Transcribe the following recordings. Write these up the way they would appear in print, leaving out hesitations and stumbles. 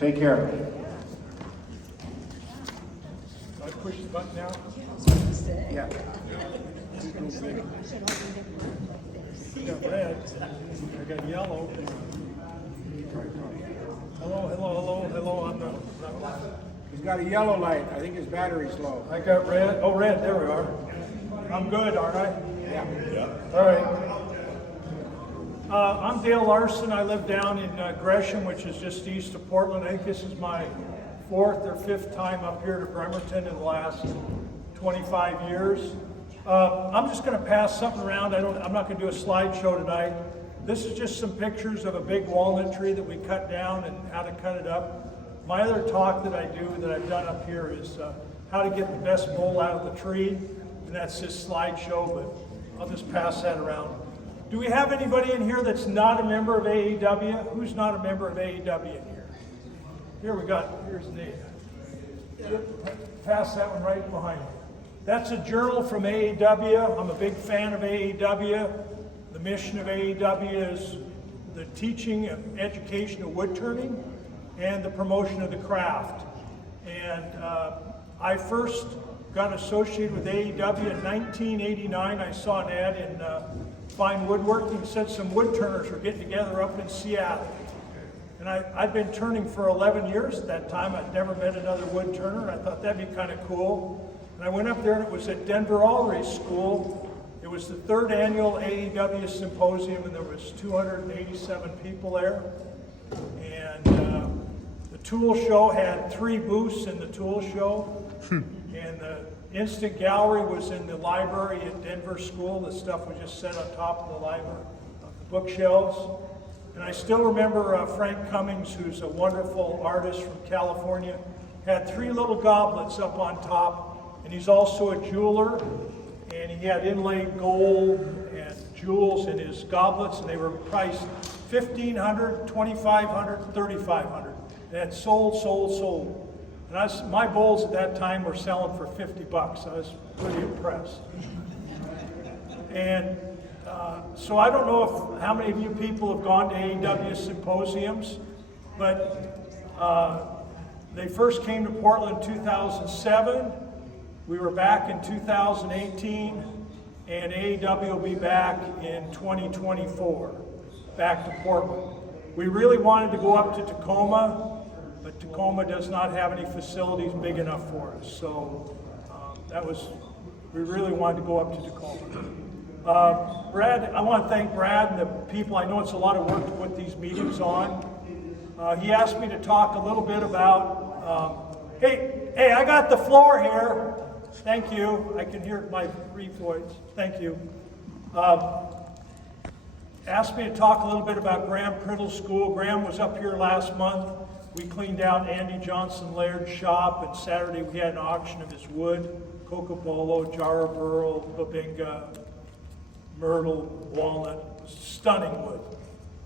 Take care. Do I push the button now? Yeah. I got red, I got yellow. Hello, I'm not. He's got a yellow light. I think his battery's low. I got red, oh red, there we are. I'm good, aren't I? Yeah. All right. I'm Dale Larson. I live down in Gresham, which is just east of Portland. I think this is my 4th or 5th time up here to Bremerton in the last 25 years. I'm just going to pass something around. I'm not going to do a slideshow tonight. This is just some pictures of a big walnut tree that we cut down and how to cut it up. My other talk that I do, that I've done up here, is how to get the best bowl out of the tree, and that's this slideshow, but I'll just pass that around. Do we have anybody in here that's not a member of AEW? Who's not a member of AEW in here? Here's Nate. Pass that one right behind you. That's a journal from AEW. I'm a big fan of AEW. The mission of AEW is the teaching and education of wood turning and the promotion of the craft. And I first got associated with AEW in 1989. I saw an ad in Fine Woodworking, said some wood turners were getting together up in Seattle. And I'd been turning for 11 years at that time. I'd never met another wood turner. I thought that'd be kind of cool. And I went up there, and it was at Denver Alray School. It was the 3rd annual AEW symposium, and there was 287 people there. And the tool show had 3 booths in the tool show. And the instant gallery was in the library at Denver School. The stuff was just set on top of the library, of the bookshelves. And I still remember Frank Cummings, who's a wonderful artist from California, had 3 little goblets up on top, and he's also a jeweler, and he had inlaid gold and jewels in his goblets, and they were priced $1,500, $2,500, $3,500. They had sold. And my bowls at that time were selling for $50. I was pretty impressed. And so I don't know how many of you people have gone to AEW symposiums, but they first came to Portland in 2007. We were back in 2018, and AEW will be back in 2024, back to Portland. We really wanted to go up to Tacoma, but Tacoma does not have any facilities big enough for us. So we really wanted to go up to Tacoma. Brad, I want to thank Brad and the people. I know it's a lot of work to put these meetings on. He asked me to talk a little bit about, hey, I got the floor here. Thank you. I can hear my voice. Thank you. Asked me to talk a little bit about Graham Priddle School. Graham was up here last month. We cleaned out Andy Johnson Laird's shop, and Saturday we had an auction of his wood, cocobolo, jarrah burl, babinga, myrtle, walnut, stunning wood.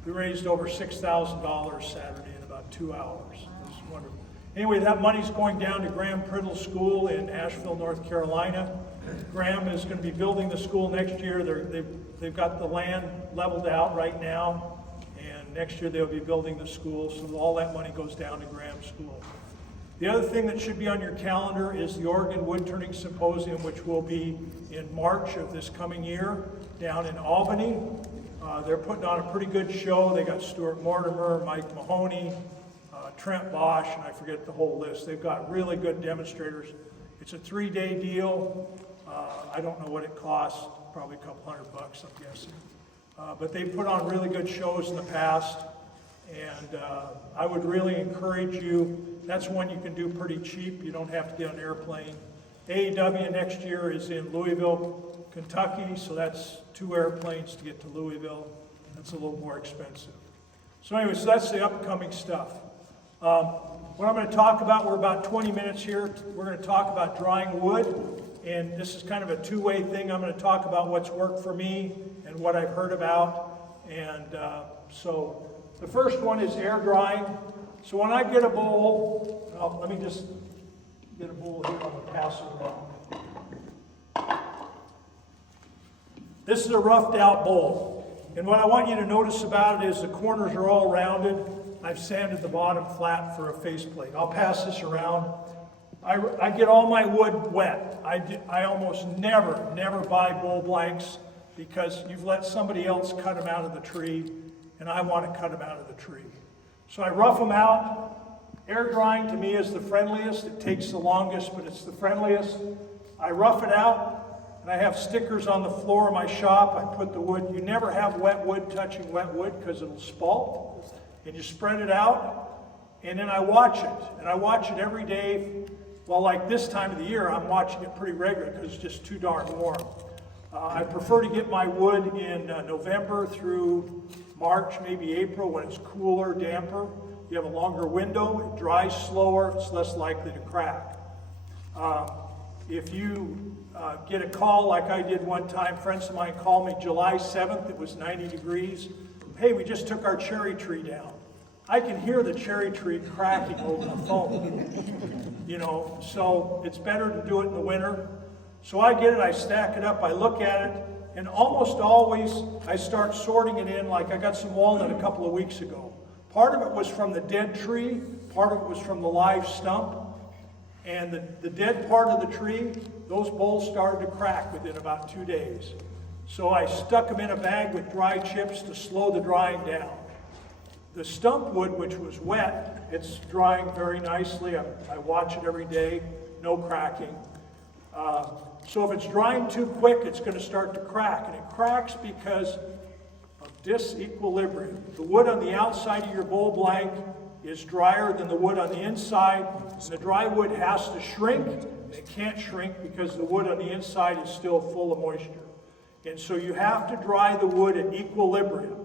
We raised over $6,000 Saturday in about 2 hours. It was wonderful. Anyway, that money's going down to Graham Priddle School in Asheville, North Carolina. Graham is going to be building the school next year. They've got the land leveled out right now, and next year they'll be building the school, so all that money goes down to Graham School. The other thing that should be on your calendar is the Oregon Wood Turning Symposium, which will be in March of this coming year down in Albany. They're putting on a pretty good show. They got Stuart Mortimer, Mike Mahoney, Trent Bosch, and I forget the whole list. They've got really good demonstrators. It's a 3-day deal. I don't know what it costs, probably a couple $100, I'm guessing. But they've put on really good shows in the past, and I would really encourage you. That's one you can do pretty cheap. You don't have to get on an airplane. AEW next year is in Louisville, Kentucky, so that's 2 airplanes to get to Louisville. That's a little more expensive. So anyway, so that's the upcoming stuff. What I'm going to talk about, we're about 20 minutes here. We're going to talk about drying wood, and this is kind of a 2-way thing. I'm going to talk about what's worked for me and what I've heard about. And so the first one is air drying. So when I get a bowl, let me just get a bowl here, I'm going to pass it around. This is a roughed out bowl. And what I want you to notice about it is the corners are all rounded. I've sanded the bottom flat for a faceplate. I'll pass this around. I get all my wood wet. I almost never buy bowl blanks because you've let somebody else cut them out of the tree, and I want to cut them out of the tree. So I rough them out. Air drying to me is the friendliest. It takes the longest, but it's the friendliest. I rough it out, and I have stickers on the floor of my shop. I put the wood. You never have wet wood touching wet wood because it'll spalt. And you spread it out, and then I watch it. And I watch it every day. Well, like this time of the year, I'm watching it pretty regular because it's just too darn warm. I prefer to get my wood in November through March, maybe April, when it's cooler, damper. You have a longer window, it dries slower, it's less likely to crack. If you get a call like I did one time, friends of mine called me July 7th, it was 90 degrees. Hey, we just took our cherry tree down. I can hear the cherry tree cracking over the phone. You know, so it's better to do it in the winter. So I get it, I stack it up, I look at it, and almost always I start sorting it in. Like I got some walnut a couple of weeks ago. Part of it was from the dead tree, part of it was from the live stump. And the dead part of the tree, those bowls started to crack within about 2 days. So I stuck them in a bag with dry chips to slow the drying down. The stump wood, which was wet, it's drying very nicely. I watch it every day, no cracking. So if it's drying too quick, it's going to start to crack. And it cracks because of disequilibrium. The wood on the outside of your bowl blank is drier than the wood on the inside. And the dry wood has to shrink. And it can't shrink because the wood on the inside is still full of moisture. And so you have to dry the wood at equilibrium.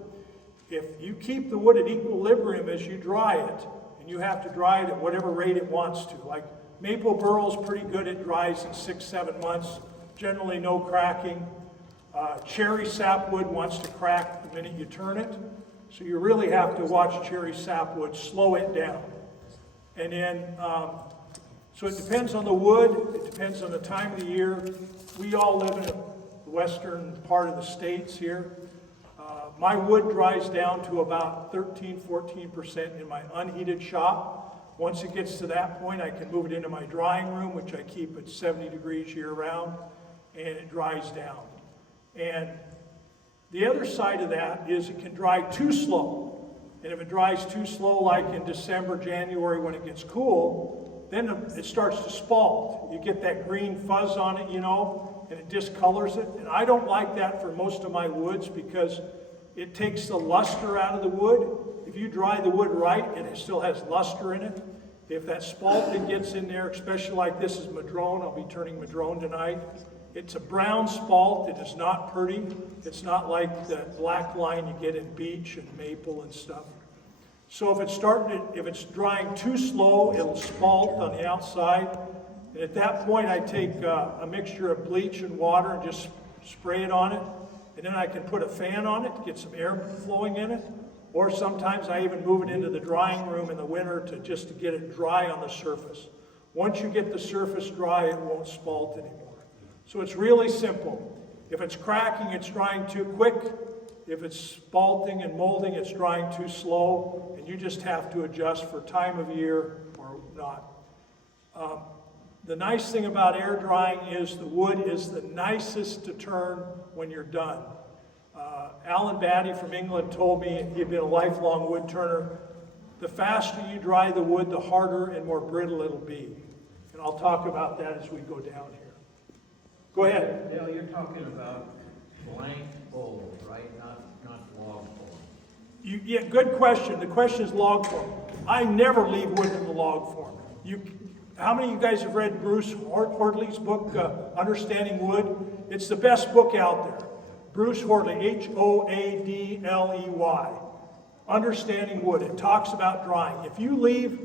If you keep the wood at equilibrium as you dry it, and you have to dry it at whatever rate it wants to, like maple burl is pretty good, it dries in 6-7 months, generally no cracking. Cherry sapwood wants to crack the minute you turn it, so you really have to watch cherry sapwood, slow it down. And then, so it depends on the wood, it depends on the time of the year. We all live in the western part of the states here. My wood dries down to about 13-14% in my unheated shop. Once it gets to that point, I can move it into my drying room, which I keep at 70 degrees year-round, and it dries down. And the other side of that is it can dry too slow. And if it dries too slow, like in December, January, when it gets cool, then it starts to spalt. You get that green fuzz on it, you know, and it discolors it. And I don't like that for most of my woods because it takes the luster out of the wood. If you dry the wood right, it still has luster in it. If that spalt that gets in there, especially like this is madrone, I'll be turning madrone tonight. It's a brown spalt. It is not pretty. It's not like the black line you get in beech and maple and stuff. So if it's drying too slow, it'll spalt on the outside. And at that point, I take a mixture of bleach and water and just spray it on it. And then I can put a fan on it to get some air flowing in it. Or sometimes I even move it into the drying room in the winter to get it dry on the surface. Once you get the surface dry, it won't spalt anymore. So it's really simple. If it's cracking, it's drying too quick. If it's spalting and molding, it's drying too slow. And you just have to adjust for time of year or not. The nice thing about air drying is the wood is the nicest to turn when you're done. Alan Batty from England told me he'd been a lifelong wood turner. The faster you dry the wood, the harder and more brittle it'll be. And I'll talk about that as we go down here. Go ahead. Dale, you're talking about blank bowls, right? Not log form. Yeah, good question. The question is log form. I never leave wood in the log form. How many of you guys have read Bruce Hoardley's book, Understanding Wood? It's the best book out there. Bruce Hoardley, Hoadley. Understanding Wood. It talks about drying. If you leave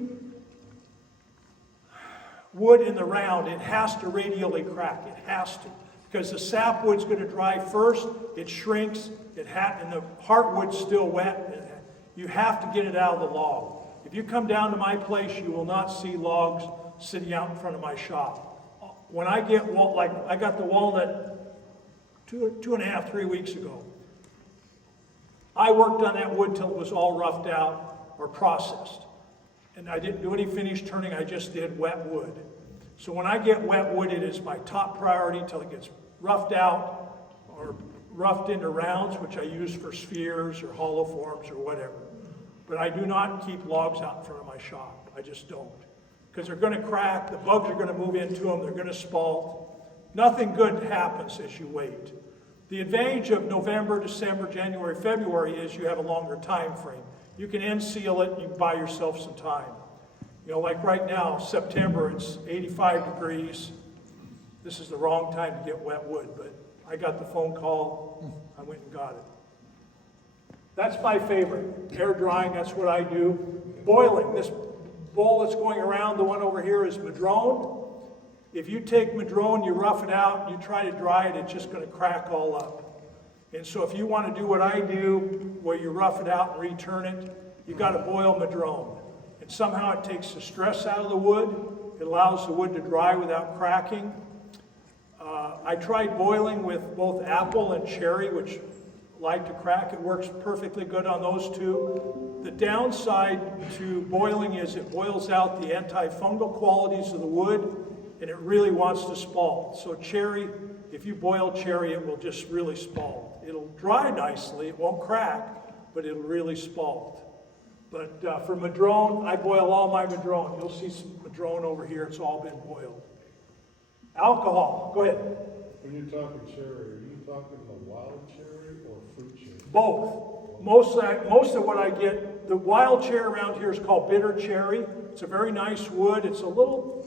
wood in the round, it has to radially crack. It has to. Because the sapwood's going to dry first, it shrinks, and the heartwood's still wet. You have to get it out of the log. If you come down to my place, you will not see logs sitting out in front of my shop. When I get, I got the walnut 2.5, 3 weeks ago. I worked on that wood till it was all roughed out. or processed. And I didn't do any finished turning, I just did wet wood. So when I get wet wood, it is my top priority until it gets roughed out or roughed into rounds, which I use for spheres or hollow forms or whatever. But I do not keep logs out in front of my shop. I just don't. Because they're going to crack, the bugs are going to move into them, they're going to spalt. Nothing good happens as you wait. The advantage of November, December, January, February is you have a longer time frame. You can end seal it, you can buy yourself some time. You know, like right now, September, it's 85 degrees. This is the wrong time to get wet wood, but I got the phone call, I went and got it. That's my favorite. Air drying, that's what I do. Boiling, this bowl that's going around, the one over here is madrone. If you take madrone, you rough it out, you try to dry it, it's just going to crack all up. And so if you want to do what I do, where you rough it out and return it, you got to boil madrone. And somehow it takes the stress out of the wood. It allows the wood to dry without cracking. I tried boiling with both apple and cherry, which like to crack. It works perfectly good on those two. The downside to boiling is it boils out the antifungal qualities of the wood, and it really wants to spalt. So cherry, if you boil cherry, it will just really spalt. It'll dry nicely, it won't crack, but it'll really spalt. But for madrone, I boil all my madrone. You'll see some madrone over here, it's all been boiled. Alcohol, go ahead. When you're talking cherry, are you talking the wild cherry or fruit cherry? Both. Most of what I get, the wild cherry around here is called bitter cherry. It's a very nice wood. It's a little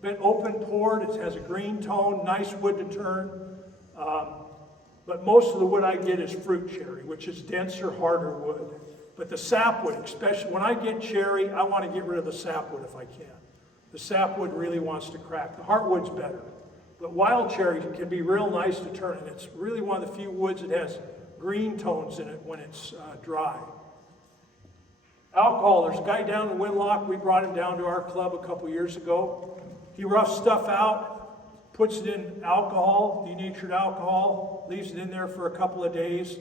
bit open pored. It has a green tone, nice wood to turn. But most of the wood I get is fruit cherry, which is denser, harder wood. But the sapwood, especially when I get cherry, I want to get rid of the sapwood if I can. The sapwood really wants to crack. The heartwood's better. But wild cherry can be real nice to turn, and it's really one of the few woods that has green tones in it when it's dry. Alcohol, there's a guy down in Winlock, we brought him down to our club a couple years ago. He roughs stuff out, puts it in alcohol, denatured alcohol, leaves it in there for a couple of days.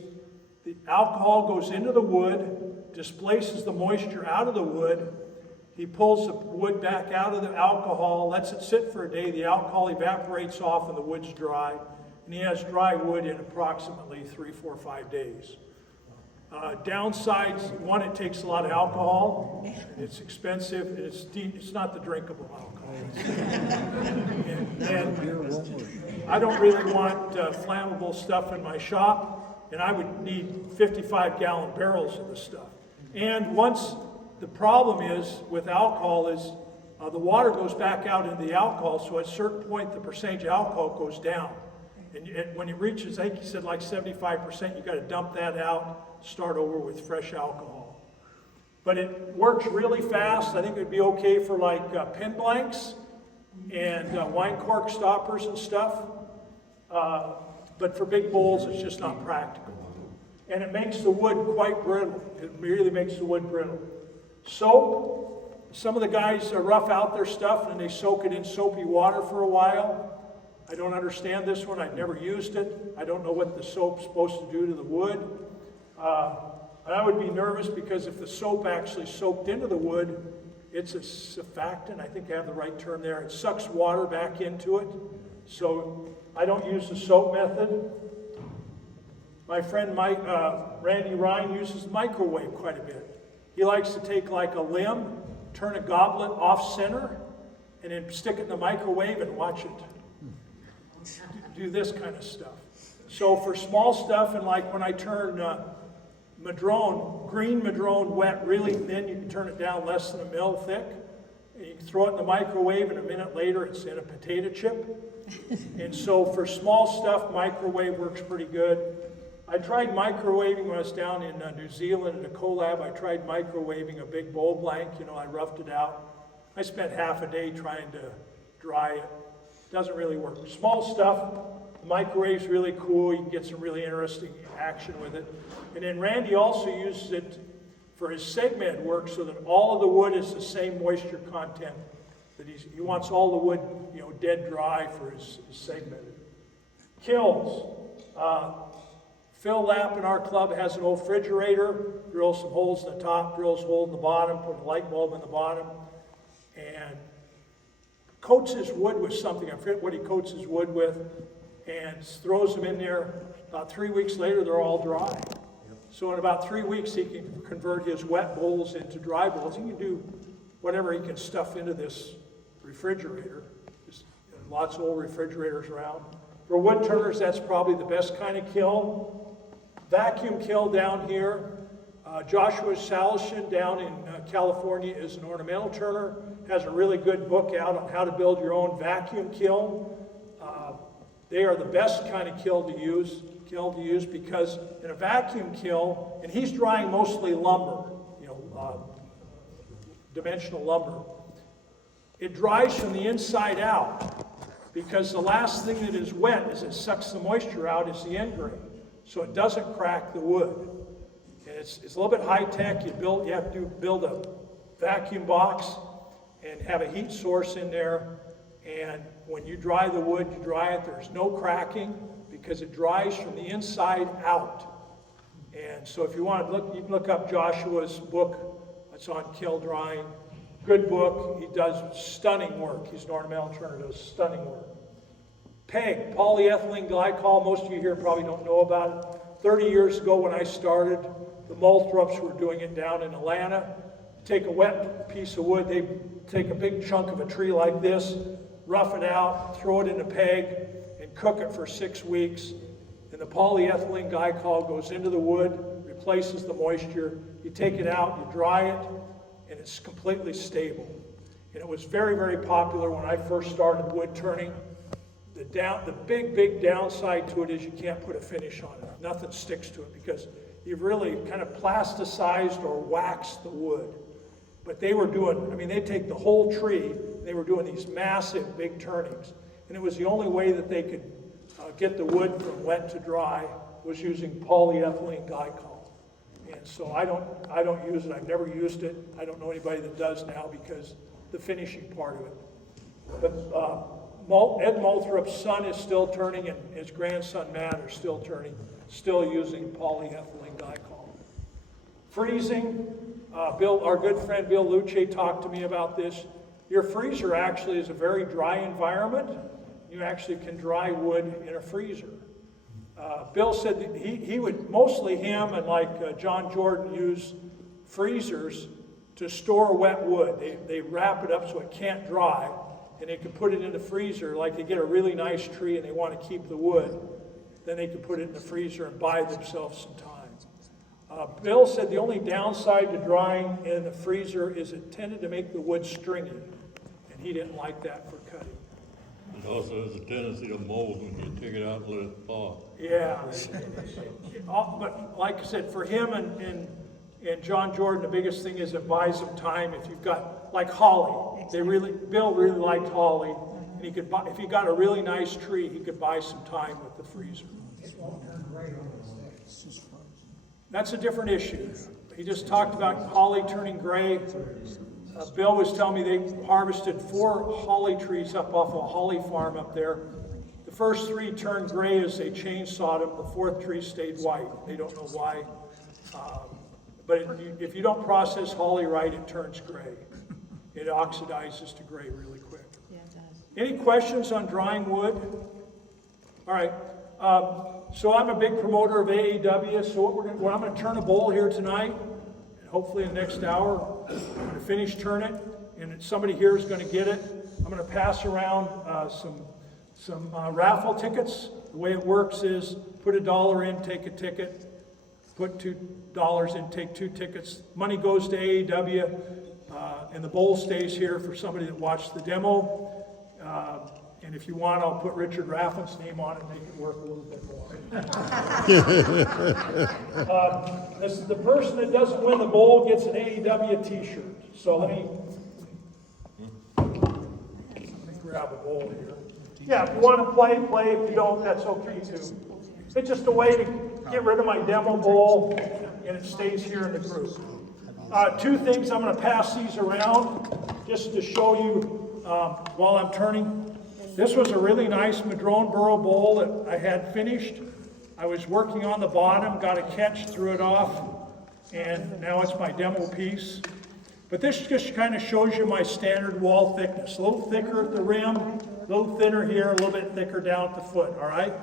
The alcohol goes into the wood, displaces the moisture out of the wood. He pulls the wood back out of the alcohol, lets it sit for a day. The alcohol evaporates off and the wood's dry. And he has dry wood in approximately 3, 4, 5 days. Downsides, one, it takes a lot of alcohol. It's expensive. And it's not the drinkable alcohol. and I don't really want flammable stuff in my shop. And I would need 55-gallon barrels of this stuff. And once the problem is with alcohol is the water goes back out into the alcohol, so at a certain point the percentage of alcohol goes down. And when it reaches, I think he said like 75%, you got to dump that out, start over with fresh alcohol. But it works really fast. I think it would be okay for like pin blanks and wine cork stoppers and stuff. But for big bowls, it's just not practical. And it makes the wood quite brittle. It really makes the wood brittle. Soap, some of the guys rough out their stuff and they soak it in soapy water for a while. I don't understand this one. I've never used it. I don't know what the soap's supposed to do to the wood. And I would be nervous because if the soap actually soaked into the wood, it's a surfactant. I think I have the right term there. It sucks water back into it. So I don't use the soap method. My friend Randy Ryan uses microwave quite a bit. He likes to take like a limb, turn a goblet off center, and then stick it in the microwave and watch it do this kind of stuff. So for small stuff, and like when I turn madrone, green madrone wet really thin, you can turn it down less than a mil thick, and you can throw it in the microwave, and a minute later it's in a potato chip. And so for small stuff, microwave works pretty good. I tried microwaving when I was down in New Zealand at a collab. I tried microwaving a big bowl blank. You know, I roughed it out. I spent half a day trying to dry it. Doesn't really work. Small stuff, the microwave's really cool. You can get some really interesting action with it. And then Randy also uses it for his segment work so that all of the wood is the same moisture content. That he wants all the wood, you know, dead dry for his segment. Kilns. Phil Lapp in our club has an old refrigerator, drills some holes in the top, drills a hole in the bottom, put a light bulb in the bottom, and coats his wood with something. I forget what he coats his wood with, and throws them in there. About 3 weeks later, they're all dry. So in about 3 weeks, he can convert his wet bowls into dry bowls. He can do whatever he can stuff into this refrigerator. There's lots of old refrigerators around. For wood turners, that's probably the best kind of kiln. Vacuum kiln down here. Joshua Salishin down in California is an ornamental turner. Has a really good book out on how to build your own vacuum kiln. They are the best kind of kiln to use because in a vacuum kiln, and he's drying mostly lumber, dimensional lumber. It dries from the inside out because the last thing that is wet as it sucks the moisture out is the end grain, so it doesn't crack the wood. And it's a little bit high tech. You have to build a vacuum box and have a heat source in there. And when you dry the wood, you dry it. There's no cracking because it dries from the inside out. And so if you want to look, you can look up Joshua's book. It's on kiln drying. Good book. He does stunning work. He's an ornamental turner, does stunning work. PEG, polyethylene glycol. Most of you here probably don't know about it. 30 years ago when I started, the Moulthrops were doing it down in Atlanta. Take a wet piece of wood, they take a big chunk of a tree like this, rough it out, throw it in a PEG, and cook it for 6 weeks. And the polyethylene glycol goes into the wood, replaces the moisture. You take it out, you dry it, and it's completely stable. And it was very, very popular when I first started wood turning. The big downside to it is you can't put a finish on it. Nothing sticks to it because you've really kind of plasticized or waxed the wood. But they were doing, they'd take the whole tree, they were doing these massive big turnings. And it was the only way that they could get the wood from wet to dry was using polyethylene glycol. And so I don't use it, I've never used it. I don't know anybody that does now because the finishing part of it. But Ed Moulthrop's son is still turning and his grandson Matt are still turning, still using polyethylene glycol. Freezing, our good friend Bill Luce talked to me about this. Your freezer actually is a very dry environment. You actually can dry wood in a freezer. Bill said that he would, mostly him and like John Jordan, use freezers to store wet wood. They wrap it up so it can't dry, and they can put it in the freezer. Like they get a really nice tree and they want to keep the wood, then they can put it in the freezer and buy themselves some time. Bill said the only downside to drying in the freezer is it tended to make the wood stringy, and he didn't like that for cutting. It also has a tendency to mold when you take it out and let it thaw. Yeah, but like I said, for him and John Jordan, the biggest thing is it buys them time. If you've got, like holly, Bill really liked holly, and he could buy, if he got a really nice tree, he could buy some time with the freezer. That's a different issue. He just talked about holly turning gray. Bill was telling me they harvested 4 holly trees up off a holly farm up there. The first 3 turned gray as they chainsawed them. The 4th tree stayed white. They don't know why. But if you don't process holly right, it turns gray. It oxidizes to gray really quick. Yeah, it does. Any questions on drying wood? All right. So I'm a big promoter of AEW. So I'm going to turn a bowl here tonight. And hopefully in the next hour, I'm going to finish turn it. And somebody here is going to get it. I'm going to pass around some raffle tickets. The way it works is put $1 in, take a ticket. Put $2 in, take 2 tickets. Money goes to AEW, and the bowl stays here for somebody that watched the demo. And if you want, I'll put Richard Raffin's name on it and make it work a little bit more. The person that doesn't win the bowl gets an AEW t-shirt. So let me grab a bowl here. Yeah, if you want to play. If you don't, that's okay too. It's just a way to get rid of my demo bowl, and it stays here in the group. 2 things, I'm going to pass these around just to show you while I'm turning. This was a really nice Madrone Burrow bowl that I had finished. I was working on the bottom, got a catch, threw it off, and now it's my demo piece. But this just kind of shows you my standard wall thickness. A little thicker at the rim, a little thinner here, a little bit thicker down at the foot, all right?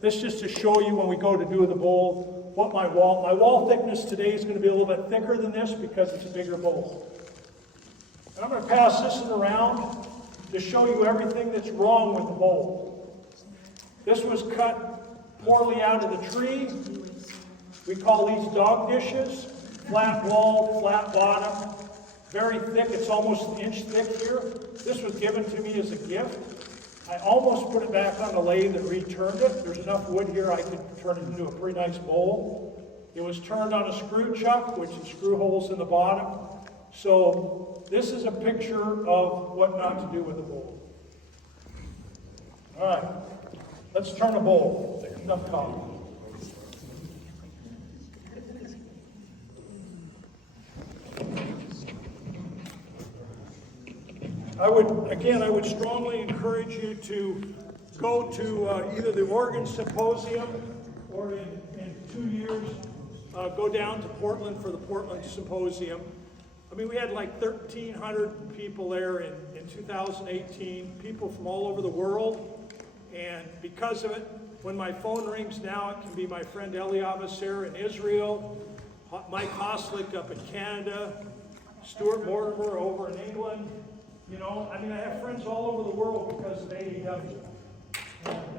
This just to show you when we go to do the bowl, what my wall thickness today is going to be a little bit thicker than this because it's a bigger bowl. And I'm going to pass this one around to show you everything that's wrong with the bowl. This was cut poorly out of the tree. We call these dog dishes. Flat wall, flat bottom, very thick. It's almost an inch thick here. This was given to me as a gift. I almost put it back on the lathe and returned it. There's enough wood here I could turn it into a pretty nice bowl. It was turned on a screw chuck, which is screw holes in the bottom. So this is a picture of what not to do with a bowl. All right, let's turn a bowl. Enough coffee. I would strongly encourage you to go to either the Oregon Symposium or in 2 years, go down to Portland for the Portland Symposium. I mean, we had like 1,300 people there in 2018, people from all over the world. And because of it, when my phone rings now, it can be my friend Eliav in Israel, Mike Hoslick up in Canada, Stuart Mortimer over in England. You know, I mean, I have friends all over the world because of AEW. And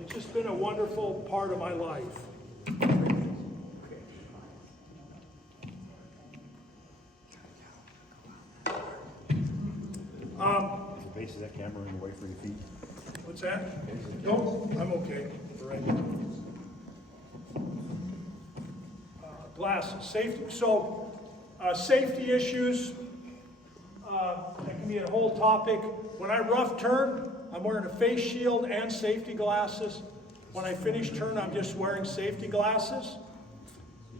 it's just been a wonderful part of my life. The base of that camera in the way for your feet. What's that? No, I'm okay. Right. Glasses, safety. So, safety issues, that can be a whole topic. When I rough turn, I'm wearing a face shield and safety glasses. When I finish turn, I'm just wearing safety glasses.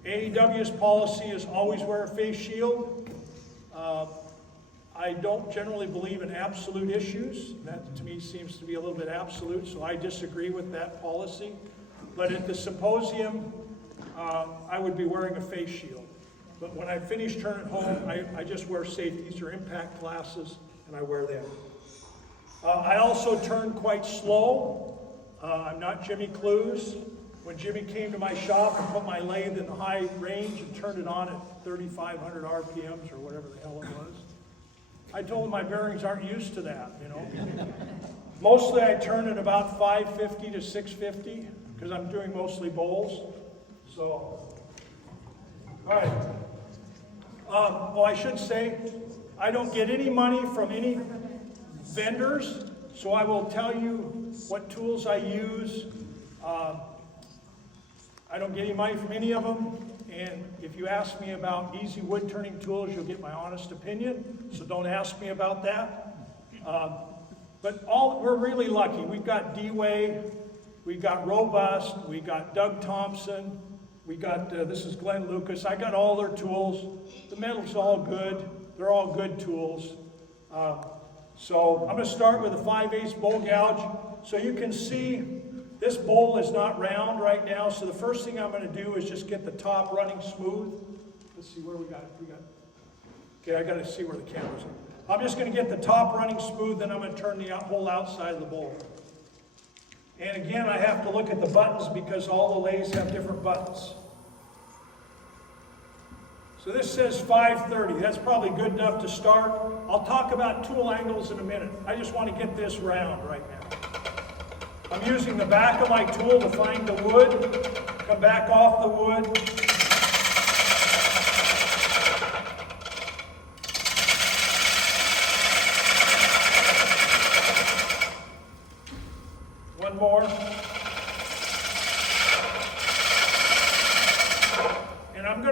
AEW's policy is always wear a face shield. I don't generally believe in absolute issues. That to me seems to be a little bit absolute, so I disagree with that policy. But at the symposium, I would be wearing a face shield. But when I finish turning home, I just wear safety. These are impact glasses, and I wear them. I also turn quite slow. I'm not Jimmy Clues. When Jimmy came to my shop and put my lathe in the high range and turned it on at 3,500 RPMs or whatever the hell it was, I told him my bearings aren't used to that, you know. Mostly I turn at about 550 to 650 because I'm doing mostly bowls. So, all right. Well, I should say, I don't get any money from any vendors, so I will tell you what tools I use. I don't get any money from any of them, and if you ask me about easy wood turning tools, you'll get my honest opinion, so don't ask me about that. But we're really lucky. We've got D-Way, we've got Robust, we got Doug Thompson, we got, this is Glenn Lucas. I got all their tools. The metal's all good. They're all good tools. So I'm going to start with a 5/8 bowl gouge. So you can see this bowl is not round right now. So the first thing I'm going to do is just get the top running smooth. Let's see where we got it. Okay, I got to see where the camera's at. I'm just going to get the top running smooth, then I'm going to turn the whole outside of the bowl. And again, I have to look at the buttons because all the lathes have different buttons. So this says 530. That's probably good enough to start. I'll talk about tool angles in a minute. I just want to get this round right now. I'm using the back of my tool to find the wood, come back off the wood. One more. And I'm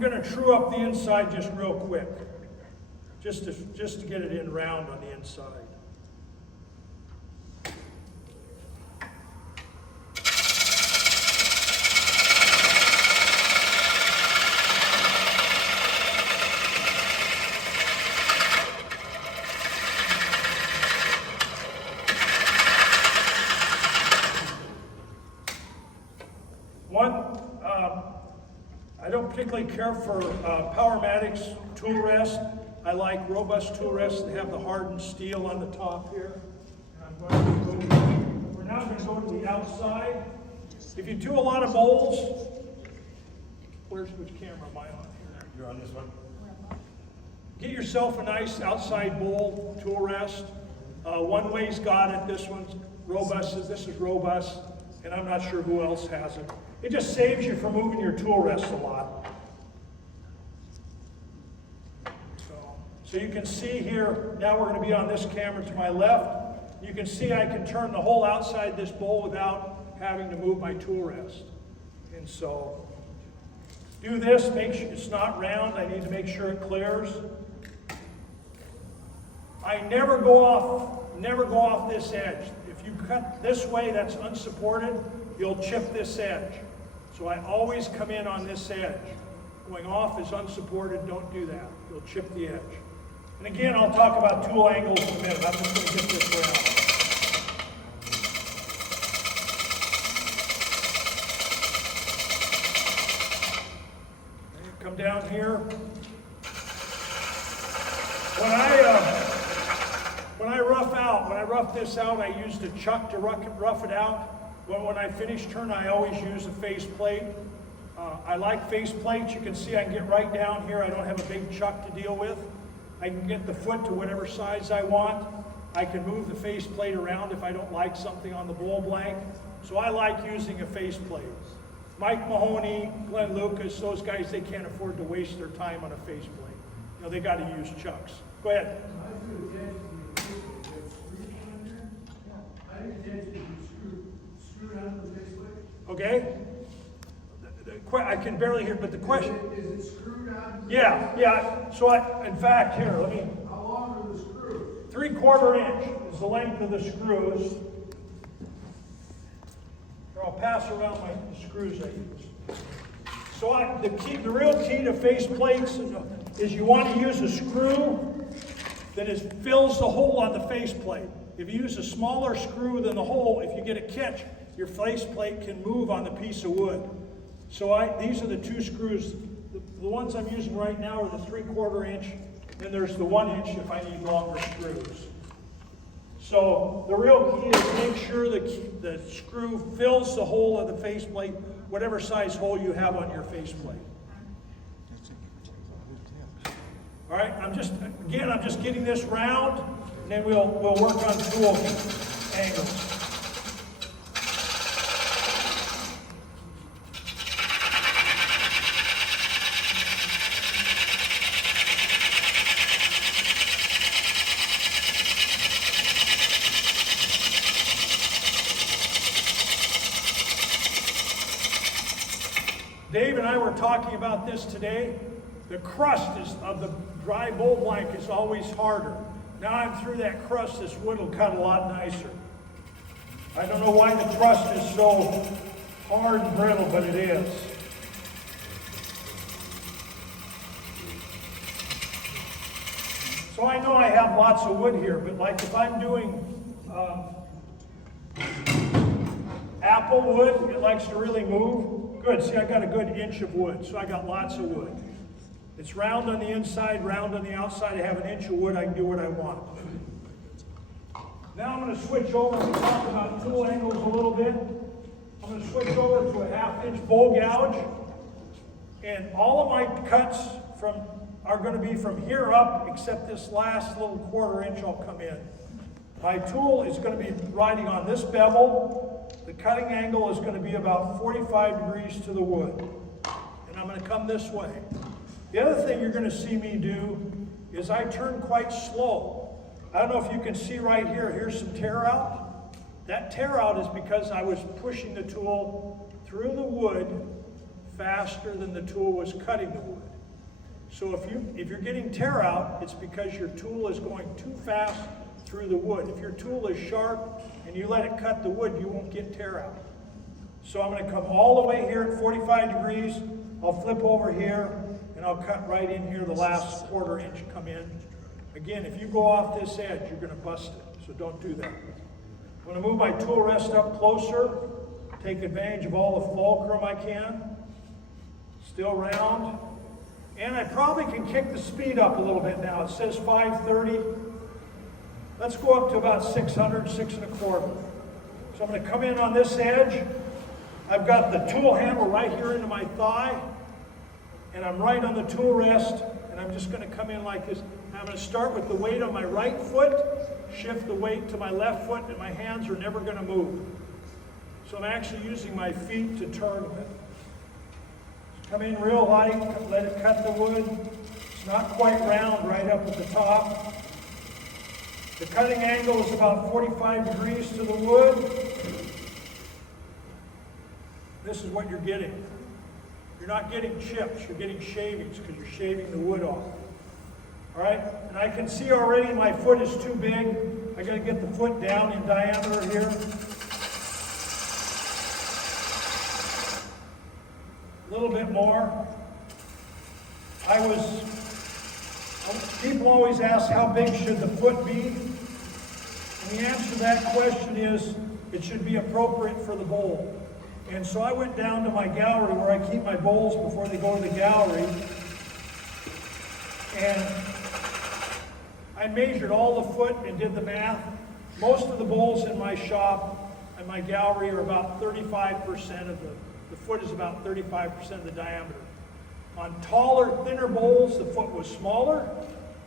going to true up the inside just real quick, just to get it in round on the inside. particularly care for Powermatic's tool rest. I like robust tool rests that have the hardened steel on the top here. We're now going to go to the outside. If you do a lot of bowls, which camera am I on here? You're on this one? Get yourself a nice outside bowl tool rest. One Way's got it. This one's robust. This is robust, and I'm not sure who else has it. It just saves you from moving your tool rest a lot. So you can see here, now we're going to be on this camera to my left. You can see I can turn the whole outside this bowl without having to move my tool rest. And so, do this, make sure it's not round. I need to make sure it clears. I never go off this edge. If you cut this way, that's unsupported, you'll chip this edge. So I always come in on this edge. Going off is unsupported, don't do that. You'll chip the edge. And again, I'll talk about tool angles in a minute. I'm just going to get this around. Okay, come down here. When I rough this out, I used a chuck to rough it out. But when I finish turn, I always use a face plate. I like face plates. You can see I can get right down here. I don't have a big chuck to deal with. I can get the foot to whatever size I want. I can move the face plate around if I don't like something on the bowl blank. So I like using a face plate. Mike Mahoney, Glenn Lucas, those guys, they can't afford to waste their time on a face plate. You know, they got to use chucks. Go ahead. Okay. I can barely hear, but the question. Is it screwed on? Yeah. So in fact, here, let me. How long are the screws? 3/4 inch is the length of the screws. Here, I'll pass around the screws I use. So the real key to face plates is you want to use a screw that fills the hole on the face plate. If you use a smaller screw than the hole, if you get a catch, your face plate can move on the piece of wood. So these are the two screws. The ones I'm using right now are the 3/4 inch, and there's the 1 inch if I need longer screws. So the real key is make sure the screw fills the hole of the faceplate, whatever size hole you have on your faceplate. All right, I'm just getting this round, and then we'll work on tool angles. Dave and I were talking about this today. The crust of the dry bowl blank is always harder. Now I'm through that crust, this wood will cut a lot nicer. I don't know why the crust is so hard and brittle, but it is. So I know I have lots of wood here, but like if I'm doing apple wood, it likes to really move. Good, see I got a good inch of wood, so I got lots of wood. It's round on the inside, round on the outside. I have an inch of wood, I can do what I want. Now I'm going to switch over and talk about tool angles a little bit. I'm going to switch over to a 1/2 inch bowl gouge. And all of my cuts are going to be from here up, except this last little 1/4 inch I'll come in. My tool is going to be riding on this bevel. The cutting angle is going to be about 45 degrees to the wood. And I'm going to come this way. The other thing you're going to see me do is I turn quite slow. I don't know if you can see right here. Here's some tear out. That tear out is because I was pushing the tool through the wood faster than the tool was cutting the wood. So if you're getting tear out, it's because your tool is going too fast through the wood. If your tool is sharp and you let it cut the wood, you won't get tear out. So I'm going to come all the way here at 45 degrees. I'll flip over here and I'll cut right in here, the last 1/4 inch come in. Again, if you go off this edge, you're going to bust it, so don't do that. I'm going to move my tool rest up closer, take advantage of all the fulcrum I can. Still round. And I probably can kick the speed up a little bit now. It says 530. Let's go up to about 600, 6 1/4. So I'm going to come in on this edge. I've got the tool handle right here into my thigh. And I'm right on the tool rest. And I'm just going to come in like this. I'm going to start with the weight on my right foot, shift the weight to my left foot, and my hands are never going to move. So I'm actually using my feet to turn with. Come in real light, let it cut the wood. It's not quite round right up at the top. The cutting angle is about 45 degrees to the wood. This is what you're getting. You're not getting chips, you're getting shavings because you're shaving the wood off. All right, and I can see already my foot is too big. I got to get the foot down in diameter here. A little bit more. People always ask how big should the foot be? And the answer to that question is it should be appropriate for the bowl. And so I went down to my gallery where I keep my bowls before they go to the gallery. And I measured all the foot and did the math. Most of the bowls in my shop and my gallery are about 35% of the foot is about 35% of the diameter. On taller, thinner bowls, the foot was smaller.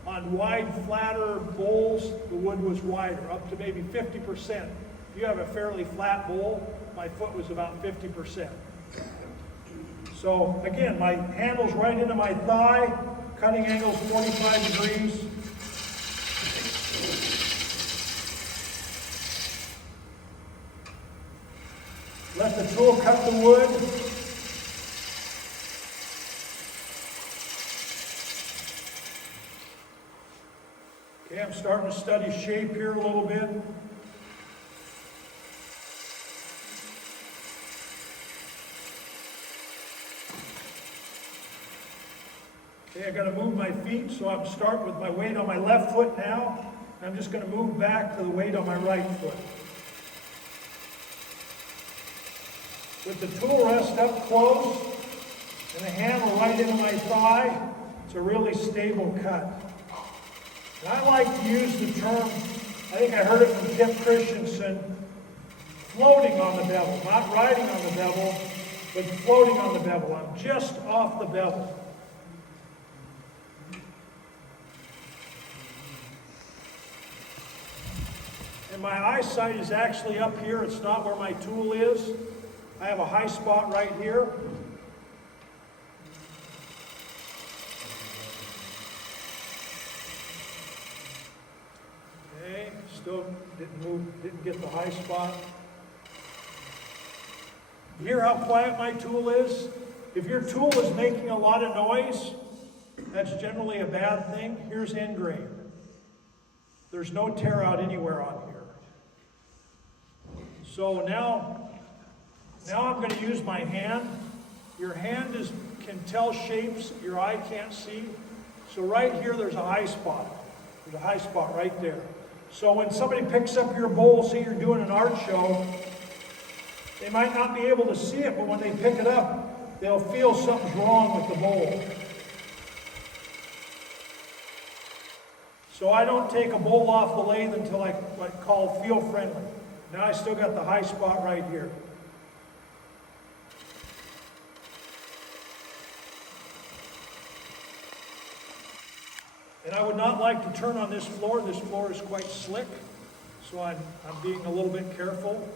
On wide, flatter bowls, the wood was wider, up to maybe 50%. If you have a fairly flat bowl, my foot was about 50%. So again, my handle's right into my thigh, cutting angle's 45 degrees. Let the tool cut the wood. Okay, I'm starting to study shape here a little bit. Okay, I got to move my feet, so I'm starting with my weight on my left foot now. I'm just going to move back to the weight on my right foot. With the tool rest up close and the handle right into my thigh, it's a really stable cut. And I like to use the term, I think I heard it from Kip Christensen, floating on the bevel, not riding on the bevel, but floating on the bevel. I'm just off the bevel. And my eyesight is actually up here. It's not where my tool is. I have a high spot right here. Okay, still didn't get the high spot. You hear how quiet my tool is? If your tool is making a lot of noise, that's generally a bad thing. Here's end grain. There's no tear out anywhere on here. So now I'm going to use my hand. Your hand can tell shapes that your eye can't see. So right here, there's a high spot. There's a high spot right there. So when somebody picks up your bowl, say you're doing an art show, they might not be able to see it, but when they pick it up, they'll feel something's wrong with the bowl. So I don't take a bowl off the lathe until I call feel friendly. Now I still got the high spot right here. And I would not like to turn on this floor. This floor is quite slick, so I'm being a little bit careful.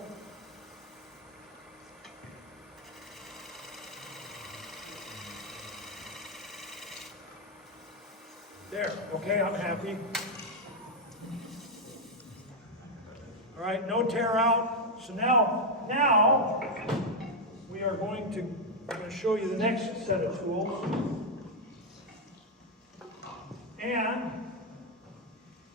There, okay, I'm happy. All right, no tear out. So now we are going to show you the next set of tools. And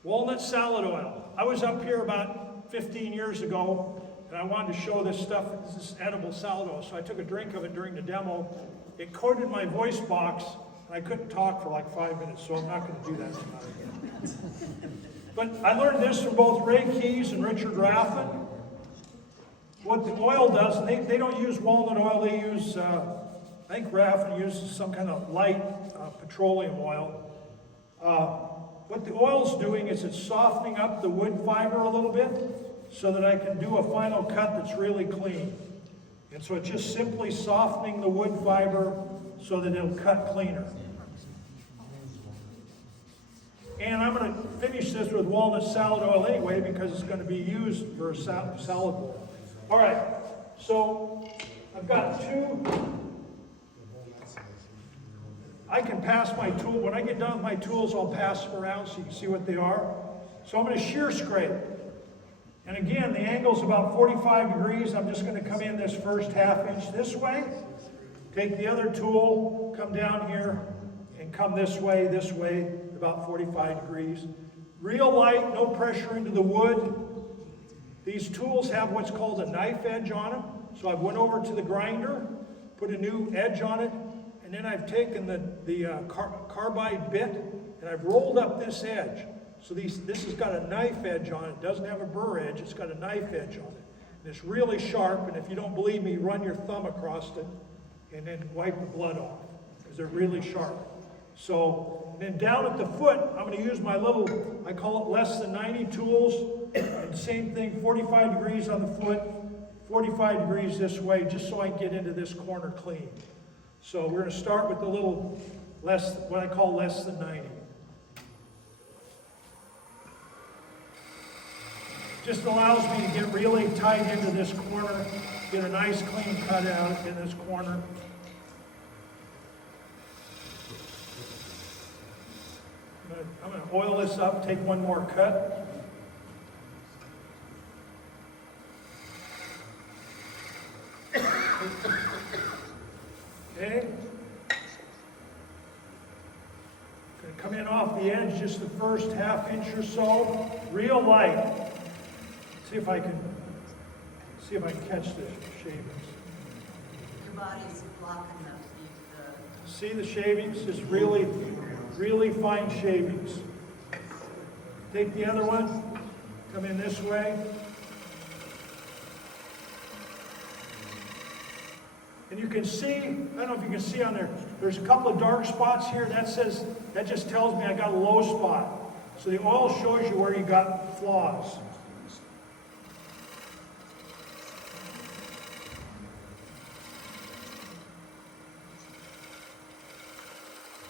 walnut salad oil. I was up here about 15 years ago, and I wanted to show this stuff. This is edible salad oil. So I took a drink of it during the demo. It coated my voice box, and I couldn't talk for like 5 minutes, so I'm not going to do that tonight again. But I learned this from both Ray Keyes and Richard Raffin. What the oil does, they don't use walnut oil, they use I think Raffin uses some kind of light petroleum oil. What the oil's doing is it's softening up the wood fiber a little bit so that I can do a final cut that's really clean. And so it's just simply softening the wood fiber so that it'll cut cleaner. And I'm going to finish this with walnut salad oil anyway because it's going to be used for a salad bowl. All right, so I've got two. I can pass my tool. When I get done with my tools, I'll pass them around so you can see what they are. So I'm going to shear scrape. And again, the angle's about 45 degrees. I'm just going to come in this first ½ inch this way. Take the other tool, come down here, and come this way, about 45 degrees. Real light, no pressure into the wood. These tools have what's called a knife edge on them. So I went over to the grinder, put a new edge on it, and then I've taken the carbide bit and I've rolled up this edge. So this has got a knife edge on it. It doesn't have a burr edge, it's got a knife edge on it. And it's really sharp, and if you don't believe me, run your thumb across it and then wipe the blood off, because they're really sharp. So then down at the foot, I'm going to use my little, I call it less than 90 tools. And same thing, 45 degrees on the foot, 45 degrees this way, just so I can get into this corner clean. So we're going to start with the little less, what I call less than 90. Just allows me to get really tight into this corner, get a nice clean cut out in this corner. I'm going to oil this up, take one more cut. Okay. Going to come in off the edge just the first ½ inch or so, real light. See if I can catch the shavings. Your body's blocking the See the shavings? Just really, really fine shavings. Take the other one, come in this way. And you can see, I don't know if you can see on there, there's a couple of dark spots here. That just tells me I got a low spot. So the oil shows you where you got flaws.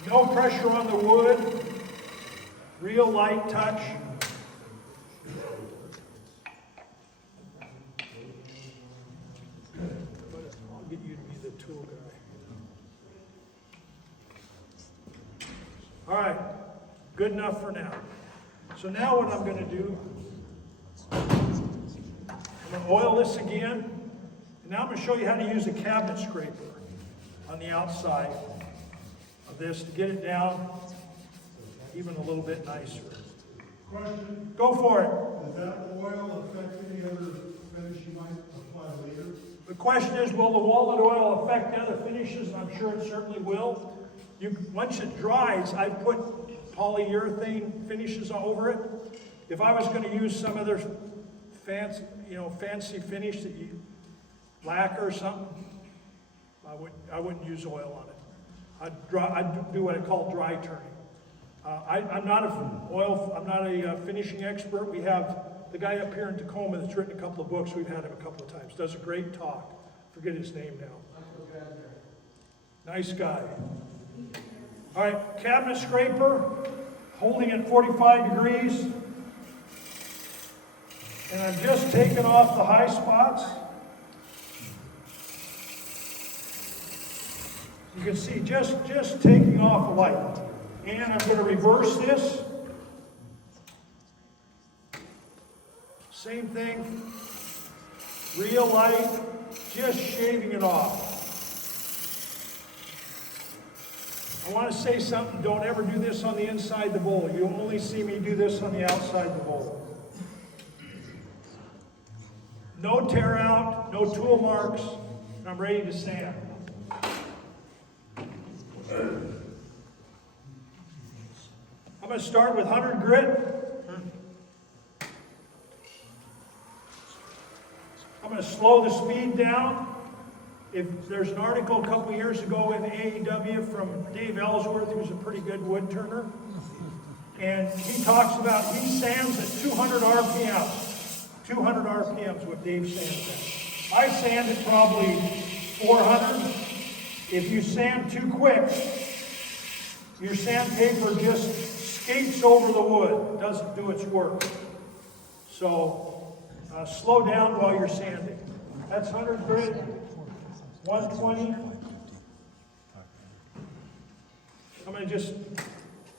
No pressure on the wood, real light touch. I'll get you to be the tool guy. All right, good enough for now. So now what I'm going to do, I'm going to oil this again, and now I'm going to show you how to use a cabinet scraper on the outside of this to get it down even a little bit nicer. Question, Go for it. does that oil affect any other finish you might apply later? The question is, will the walnut oil affect the other finishes? I'm sure it certainly will. Once it dries, I put polyurethane finishes over it. If I was going to use some other fancy finish that you lacquer or something, I wouldn't use oil on it. I'd do what I call dry turning. I'm not a finishing expert. We have the guy up here in Tacoma that's written a couple of books. We've had him a couple of times. Does a great talk. Forget his name now. Nice guy. All right, cabinet scraper, holding at 45 degrees. And I'm just taking off the high spots. You can see just taking off the light. And I'm going to reverse this. Same thing. Real light, just shaving it off. I want to say something. Don't ever do this on the inside the bowl. You'll only see me do this on the outside the bowl. No tear out, no tool marks. I'm ready to sand. I'm going to start with 100 grit. I'm going to slow the speed down. if there's an article a couple years ago in AEW from Dave Ellsworth, who's a pretty good wood turner, and he talks about he sands at 200 RPMs. 200 RPMs what Dave sands at. I sand at probably 400. If you sand too quick, your sandpaper just skates over the wood, doesn't do its work. So slow down while you're sanding. That's 100 grit, 120. I'm going to just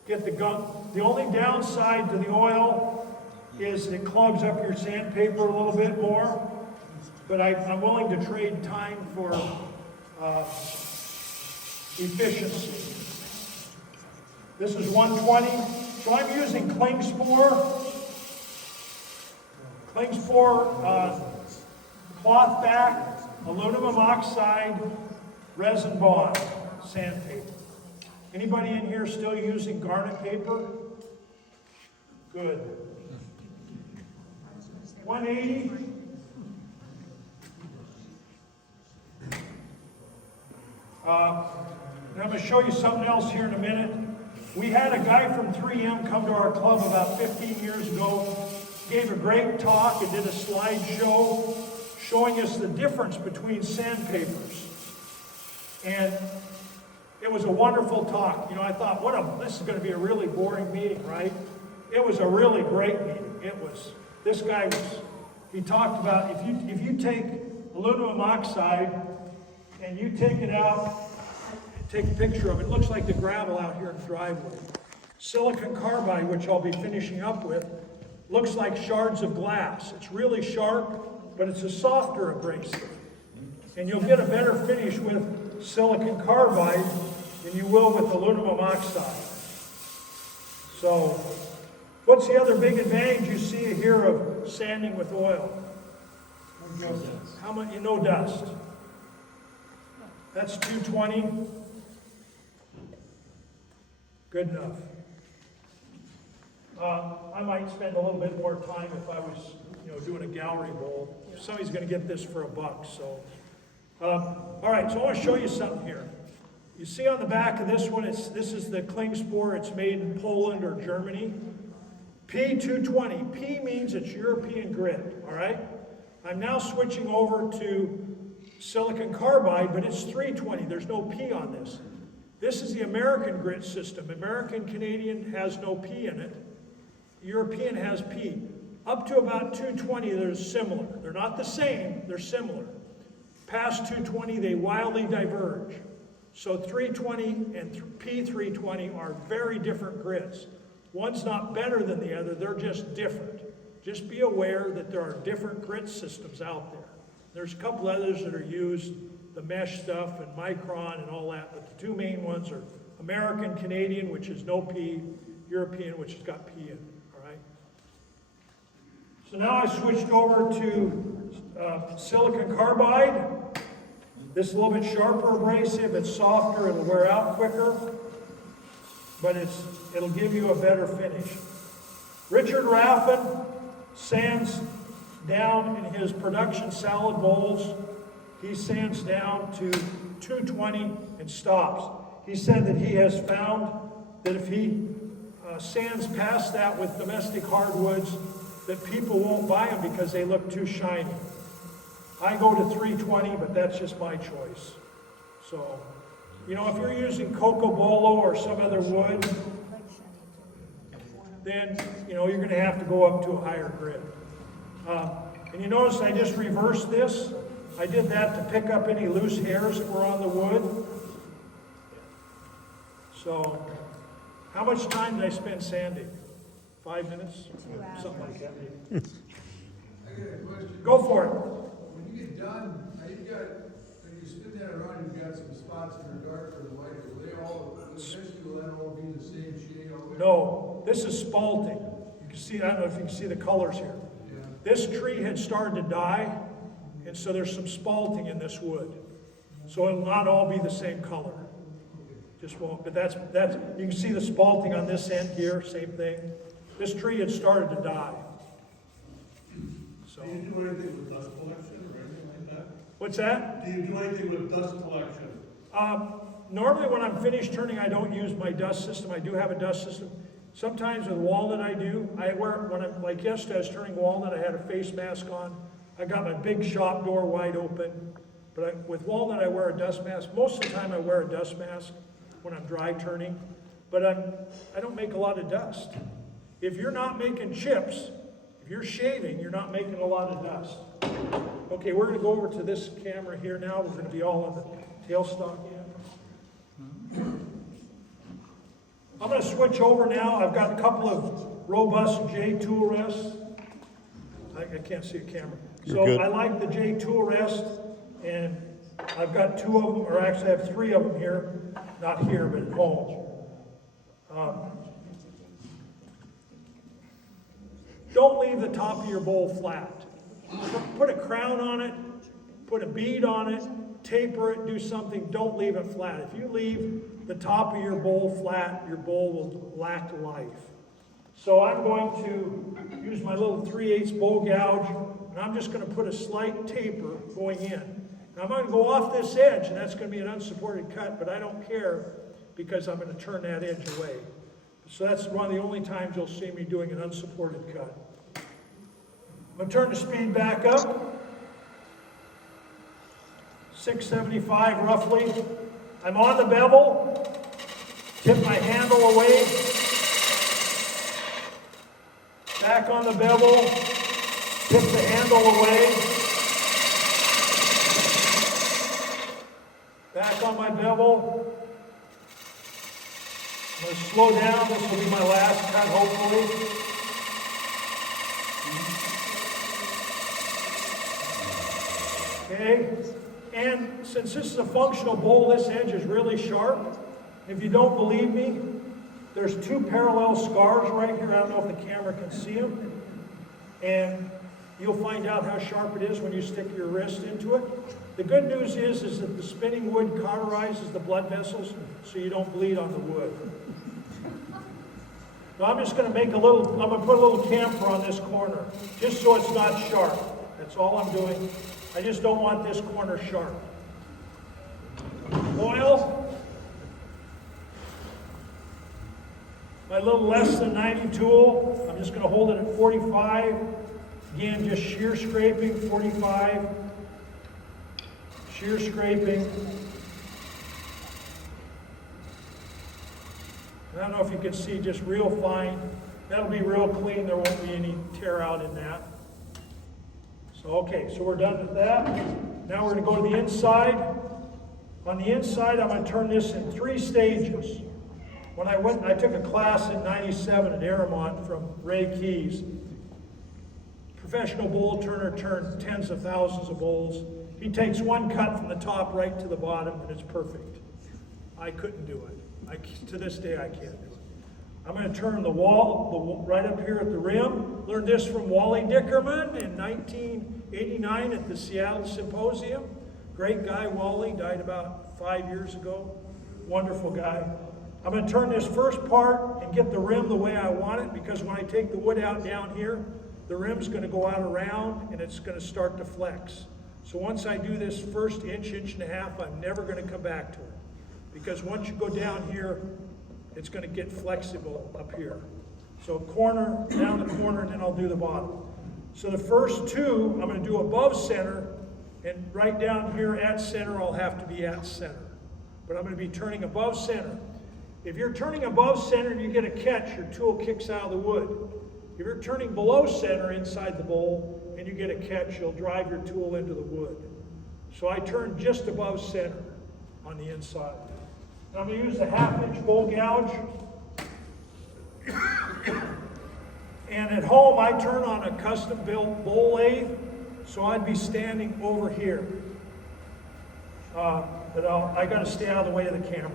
get the gun. The only downside to the oil is it clogs up your sandpaper a little bit more, but I'm willing to trade time for efficiency. This is 120, so I'm using Klingspor cloth back, aluminum oxide, resin bond, sandpaper. Anybody in here still using garnet paper? Good. 180. And I'm going to show you something else here in a minute. We had a guy from 3M come to our club about 15 years ago, gave a great talk and did a slideshow showing us the difference between sandpapers. And it was a wonderful talk. You know, I thought, this is going to be a really boring meeting, right? It was a really great meeting. He talked about if you take aluminum oxide and you take it out, take a picture of it. It looks like the gravel out here in the driveway. Silicon carbide, which I'll be finishing up with, looks like shards of glass. It's really sharp, but it's a softer abrasive. And you'll get a better finish with silicon carbide than you will with aluminum oxide. So, what's the other big advantage you see here of sanding with oil? How much? No dust. That's 220. Good enough. I might spend a little bit more time if I was, doing a gallery bowl. Somebody's going to get this for $1. So, all right. So I want to show you something here. You see on the back of this one, this is the Klingspor. It's made in Poland or Germany. P220. P means it's European grit. All right. I'm now switching over to silicon carbide, but it's 320. There's no P on this. This is the American grit system. American Canadian has no P in it. European has P. Up to about 220, they're similar. They're not the same, they're similar. Past 220, they wildly diverge. So 320 and P320 are very different grits. One's not better than the other, they're just different. Just be aware that there are different grit systems out there. There's a couple others that are used, the mesh stuff and Micron and all that, but the two main ones are American Canadian, which is no P, European, which has got P in it, all right? So now I switched over to silicon carbide. This is a little bit sharper abrasive, it's softer, it'll wear out quicker, but it'll give you a better finish. Richard Raffin sands down in his production salad bowls. He sands down to 220 and stops. He said that he has found that if he sands past that with domestic hardwoods, that people won't buy them because they look too shiny. I go to 320, but that's just my choice. So, if you're using cocobolo or some other wood, then, you're going to have to go up to a higher grit. And you notice I just reversed this. I did that to pick up any loose hairs that were on the wood. So, how much time did I spend sanding? 5 minutes? 2 hours. Something like that. I got a question. Go for it. When you get done, when you spin that around, you've got some spots that are darker and lighter. Eventually will that all be the same shade all the way? No, this is spalting. You can see, I don't know if you can see the colors here. Yeah. This tree had started to die, and so there's some spalting in this wood. So it'll not all be the same color. Just won't, but that's, you can see the spalting on this end here, same thing. This tree had started to die. So, Do you do anything with dust collection or anything like that? What's that? Do you do anything with dust collection? Normally when I'm finished turning, I don't use my dust system. I do have a dust system. Sometimes with walnut I do. I wear, when I'm, like yesterday I was turning walnut, I had a face mask on. I got my big shop door wide open. But with walnut I wear a dust mask. Most of the time I wear a dust mask when I'm dry turning. But I don't make a lot of dust. If you're not making chips, if you're shaving, you're not making a lot of dust. Okay, we're going to go over to this camera here now. We're going to be all on the tailstock end. I'm going to switch over now. I've got a couple of robust J tool rests. I can't see a camera. So good. I like the J tool rest, and I've got 2 of them, or actually I have 3 of them here. Not here, but at home. Don't leave the top of your bowl flat. Put a crown on it, put a bead on it, taper it, do something. Don't leave it flat. If you leave the top of your bowl flat, your bowl will lack life. So I'm going to use my little 3/8 bowl gouge, and I'm just going to put a slight taper going in. Now I'm going to go off this edge, and that's going to be an unsupported cut, but I don't care because I'm going to turn that edge away. So that's one of the only times you'll see me doing an unsupported cut. I'm going to turn the speed back up. 675 roughly. I'm on the bevel. Tip my handle away. Back on the bevel. Tip the handle away. Back on my bevel. I'm going to slow down. This will be my last cut, hopefully. Okay, and since this is a functional bowl, this edge is really sharp. If you don't believe me, there's 2 parallel scars right here. I don't know if the camera can see them. And you'll find out how sharp it is when you stick your wrist into it. The good news is that the spinning wood cauterizes the blood vessels so you don't bleed on the wood. Now I'm just going to make a little, I'm going to put a little camphor on this corner, just so it's not sharp. That's all I'm doing. I just don't want this corner sharp. Oil. My little less than 90 tool, I'm just going to hold it at 45. Again, just shear scraping, 45. Shear scraping. I don't know if you can see, just real fine. That'll be real clean. There won't be any tear out in that. So, okay, so we're done with that. Now we're going to go to the inside. On the inside, I'm going to turn this in 3 stages. When I took a class in '97 at Aramont from Ray Keys. Professional bowl turner turned tens of thousands of bowls. He takes 1 cut from the top right to the bottom, and it's perfect. I couldn't do it. To this day, I can't do it. I'm going to turn the wall right up here at the rim. Learned this from Wally Dickerman in 1989 at the Seattle Symposium. Great guy, Wally, died about 5 years ago. Wonderful guy. I'm going to turn this first part and get the rim the way I want it, because when I take the wood out down here, the rim's going to go out around and it's going to start to flex. So once I do this first inch and a half, I'm never going to come back to it. Because once you go down here, it's going to get flexible up here. So corner, down the corner, and then I'll do the bottom. So the first 2, I'm going to do above center, and right down here at center, I'll have to be at center. But I'm going to be turning above center. If you're turning above center and you get a catch, your tool kicks out of the wood. If you're turning below center inside the bowl and you get a catch, you'll drive your tool into the wood. So I turn just above center on the inside. Now I'm going to use a 1/2 inch bowl gouge. And at home I turn on a custom built bowl lathe, so I'd be standing over here. But I got to stay out of the way of the camera.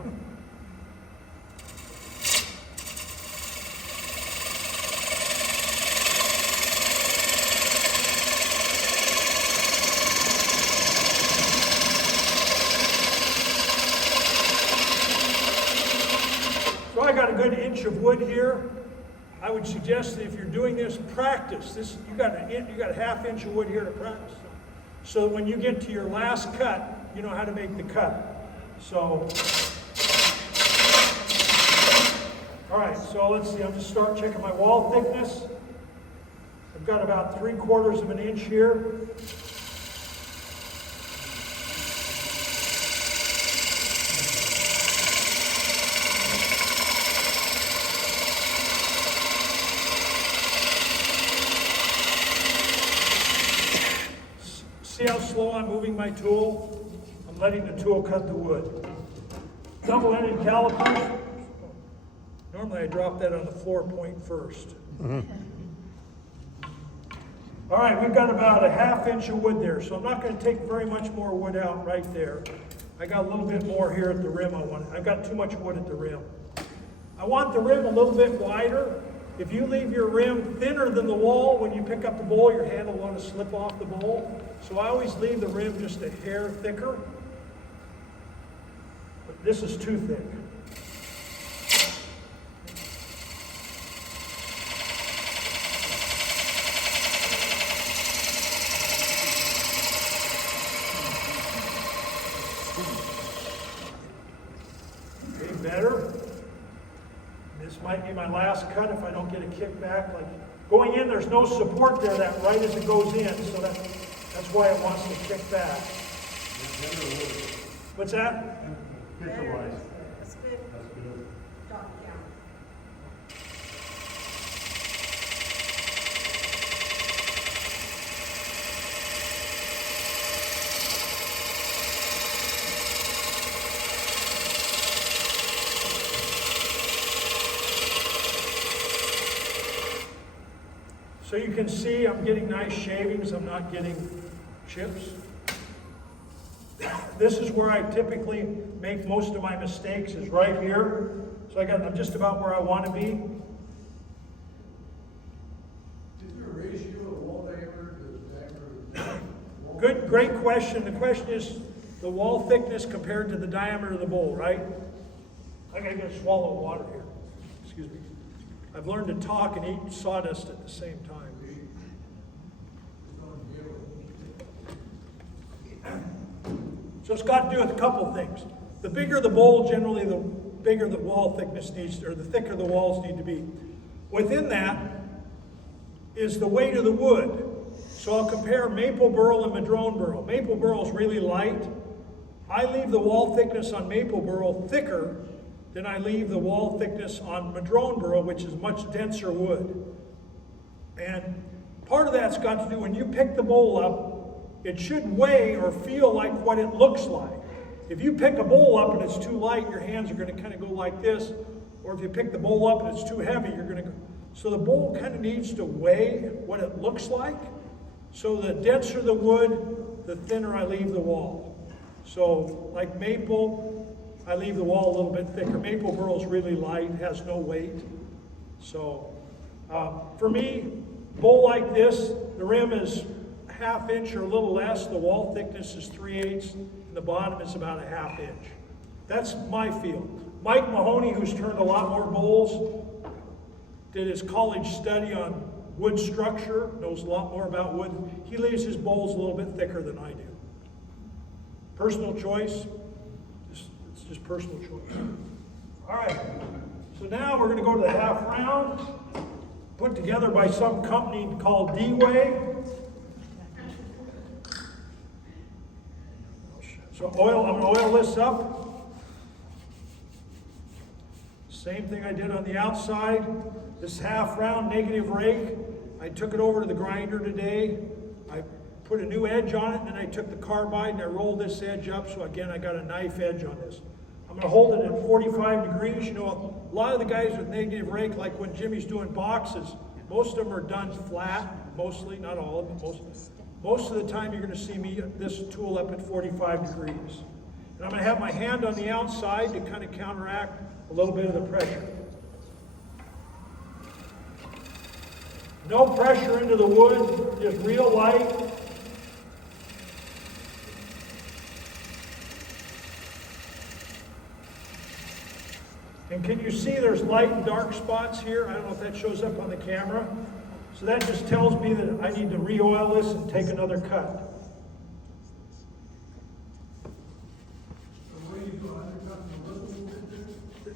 So I got a good inch of wood here. I would suggest that if you're doing this, practice. You got a 1/2 inch of wood here to practice on. so that when you get to your last cut, you know how to make the cut. So, all right, so let's see, I'm just start checking my wall thickness. I've got about 3/4 of an inch here. See how slow I'm moving my tool? I'm letting the tool cut the wood. Double-ended calipers. Normally I drop that on the floor point first. All right, we've got about a 1/2 inch of wood there, so I'm not going to take very much more wood out right there. I got a little bit more here at the rim. I've got too much wood at the rim. I want the rim a little bit wider. If you leave your rim thinner than the wall, when you pick up the bowl, your hand will want to slip off the bowl. So I always leave the rim just a hair thicker. But this is too thick. Okay, better. This might be my last cut if I don't get a kickback. Like going in, there's no support there that right as it goes in, so that's why it wants to kick back. What's that? Picture-wise. That's good. That's good. Dot count. So you can see I'm getting nice shavings, I'm not getting chips. This is where I typically make most of my mistakes, is right here. So I'm just about where I want to be. Is there a ratio of wall diameter to diameter of wall? Good, great question. The question is the wall thickness compared to the diameter of the bowl, right? I gotta get a swallow of water here. Excuse me. I've learned to talk and eat sawdust at the same time. So it's got to do with a couple things. The bigger the bowl, generally the bigger the wall thickness needs, or the thicker the walls need to be. Within that is the weight of the wood. So I'll compare maple burl and madrone burl. Maple burl is really light. I leave the wall thickness on maple burl thicker than I leave the wall thickness on madrone burl, which is much denser wood. And part of that's got to do, when you pick the bowl up, it should weigh or feel like what it looks like. If you pick a bowl up and it's too light, your hands are going to kind of go like this. Or if you pick the bowl up and it's too heavy, you're going to go. So the bowl kind of needs to weigh what it looks like. So the denser the wood, the thinner I leave the wall. So like maple, I leave the wall a little bit thicker. Maple burl is really light, has no weight. So for me, bowl like this, the rim is 1/2 inch or a little less. The wall thickness is 3/8, and the bottom is about a 1/2 inch. That's my field. Mike Mahoney, who's turned a lot more bowls, did his college study on wood structure, knows a lot more about wood. He leaves his bowls a little bit thicker than I do. Personal choice. It's just personal choice. All right. So now we're going to go to the half round, put together by some company called D-Way. So I'm going to oil this up. Same thing I did on the outside. This half round negative rake, I took it over to the grinder today. I put a new edge on it, and then I took the carbide and I rolled this edge up. So again, I got a knife edge on this. I'm going to hold it at 45 degrees. You know, a lot of the guys with negative rake, like when Jimmy's doing boxes, most of them are done flat, mostly, not all of them, most of the time you're going to see me, this tool up at 45 degrees. And I'm going to have my hand on the outside to kind of counteract a little bit of the pressure. No pressure into the wood, just real light. And can you see there's light and dark spots here? I don't know if that shows up on the camera. So that just tells me that I need to re-oil this and take another cut.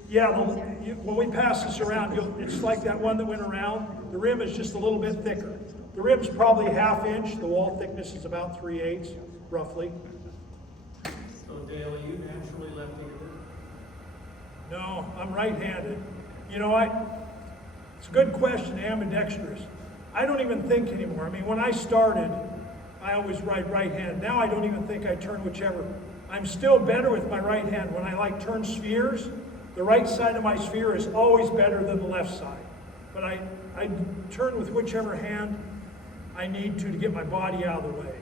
Yeah, when we pass this around, it's like that one that went around. The rim is just a little bit thicker. The rim's probably 1/2 inch. The wall thickness is about 3/8, roughly. So Dale, are you naturally left-handed? No, I'm right-handed. You know, it's a good question, ambidextrous. I don't even think anymore. I mean, when I started, I always ride right-handed. Now I don't even think I turn whichever. I'm still better with my right hand. When I turn spheres, the right side of my sphere is always better than the left side. But I turn with whichever hand I need to get my body out of the way.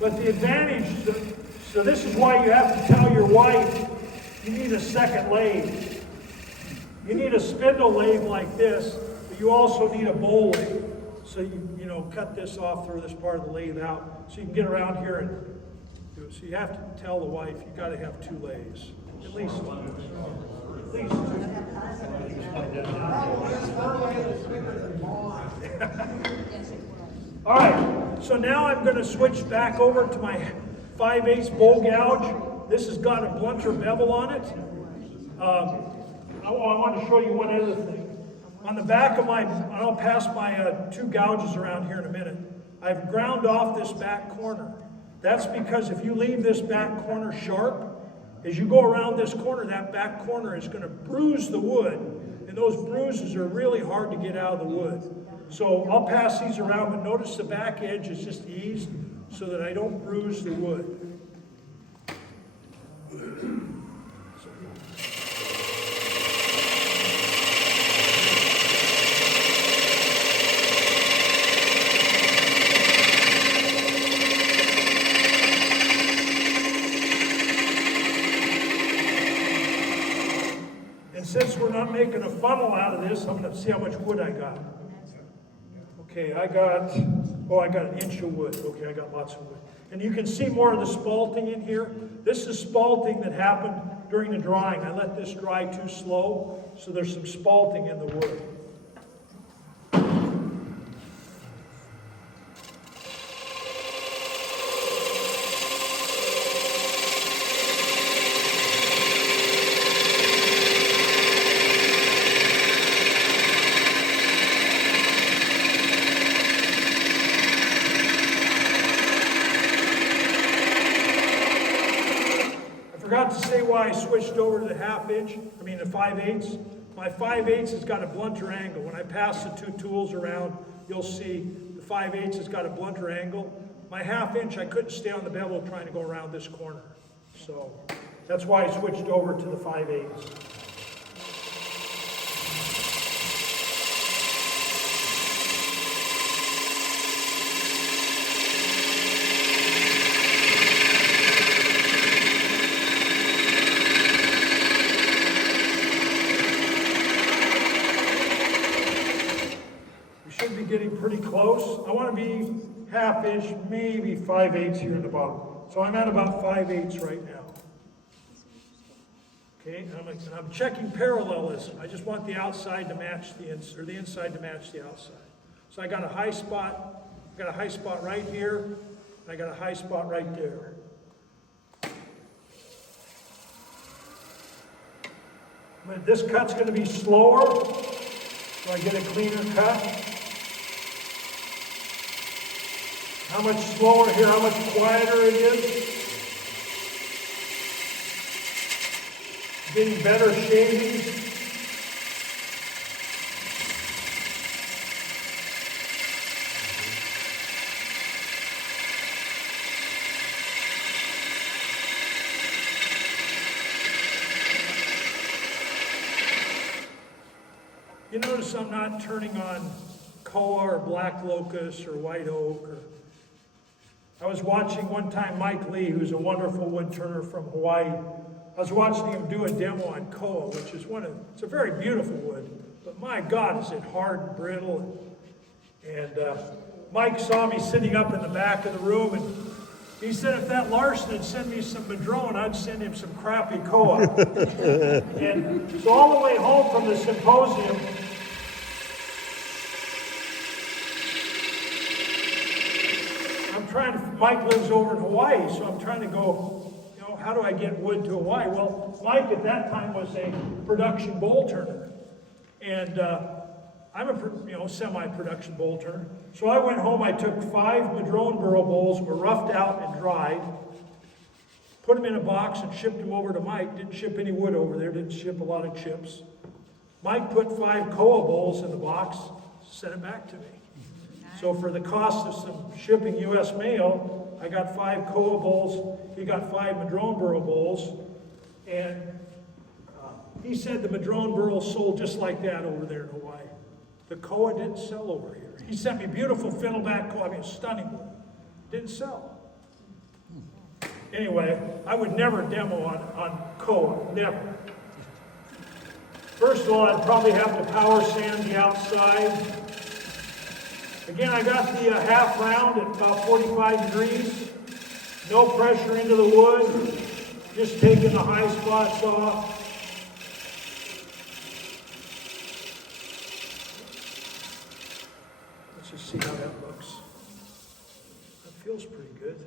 But the advantage, so this is why you have to tell your wife you need a second lathe. You need a spindle lathe like this, but you also need a bowl lathe. So you cut this off, throw this part of the lathe out, so you can get around here and do it. So you have to tell the wife you got to have 2 lathes, at least 2. At least 2. All right, so now I'm going to switch back over to my 5/8 bowl gouge. This has got a blunter bevel on it. I want to show you one other thing. On the back of my, and I'll pass my 2 gouges around here in a minute, I've ground off this back corner. That's because if you leave this back corner sharp, as you go around this corner, that back corner is going to bruise the wood, and those bruises are really hard to get out of the wood. So I'll pass these around, but notice the back edge is just eased so that I don't bruise the wood. And since we're not making a funnel out of this, I'm going to see how much wood I got. Okay, I got an inch of wood. Okay, I got lots of wood. And you can see more of the spalting in here. This is spalting that happened during the drying. I let this dry too slow, so there's some spalting in the wood. I forgot to say why I switched over to the 5/8. My 5/8 has got a blunter angle. When I pass the 2 tools around, you'll see the 5/8 has got a blunter angle. My 1/2 inch, I couldn't stay on the bevel trying to go around this corner. So that's why I switched over to the 5/8. Getting pretty close. I want to be 1/2 inch, maybe 5/8 here in the bottom. So I'm at about 5/8 right now. Okay, and I'm checking parallelism. I just want the outside to match the inside, or the inside to match the outside. So I got a high spot. I got a high spot right here, and I got a high spot right there. This cut's going to be slower, so I get a cleaner cut. How much slower here, how much quieter it is. Getting better shavings. You notice I'm not turning on koa or black locust or white oak. I was watching one time Mike Lee, who's a wonderful woodturner from Hawaii. I was watching him do a demo on koa, which is it's a very beautiful wood, but my God, is it hard and brittle. And Mike saw me sitting up in the back of the room, and he said if that Larson had sent me some madrone, I'd send him some crappy koa. And so all the way home from the symposium, Mike lives over in Hawaii, so I'm trying to go, how do I get wood to Hawaii? Well, Mike at that time was a production bowl turner. And I'm a semi-production bowl turner. So I went home, I took 5 madrone burro bowls, were roughed out and dried, put them in a box and shipped them over to Mike. Didn't ship any wood over there, didn't ship a lot of chips. Mike put 5 koa bowls in the box, sent it back to me. So for the cost of some shipping U.S. mail, I got 5 koa bowls, he got 5 madrone burro bowls, and he said the madrone burro sold just like that over there in Hawaii. The koa didn't sell over here. He sent me beautiful fiddleback koa, stunning wood. Didn't sell. Anyway, I would never demo on koa, never. First of all, I'd probably have to power sand the outside. Again, I got the half round at about 45 degrees. No pressure into the wood. Just taking the high spots off. Let's just see how that looks. That feels pretty good.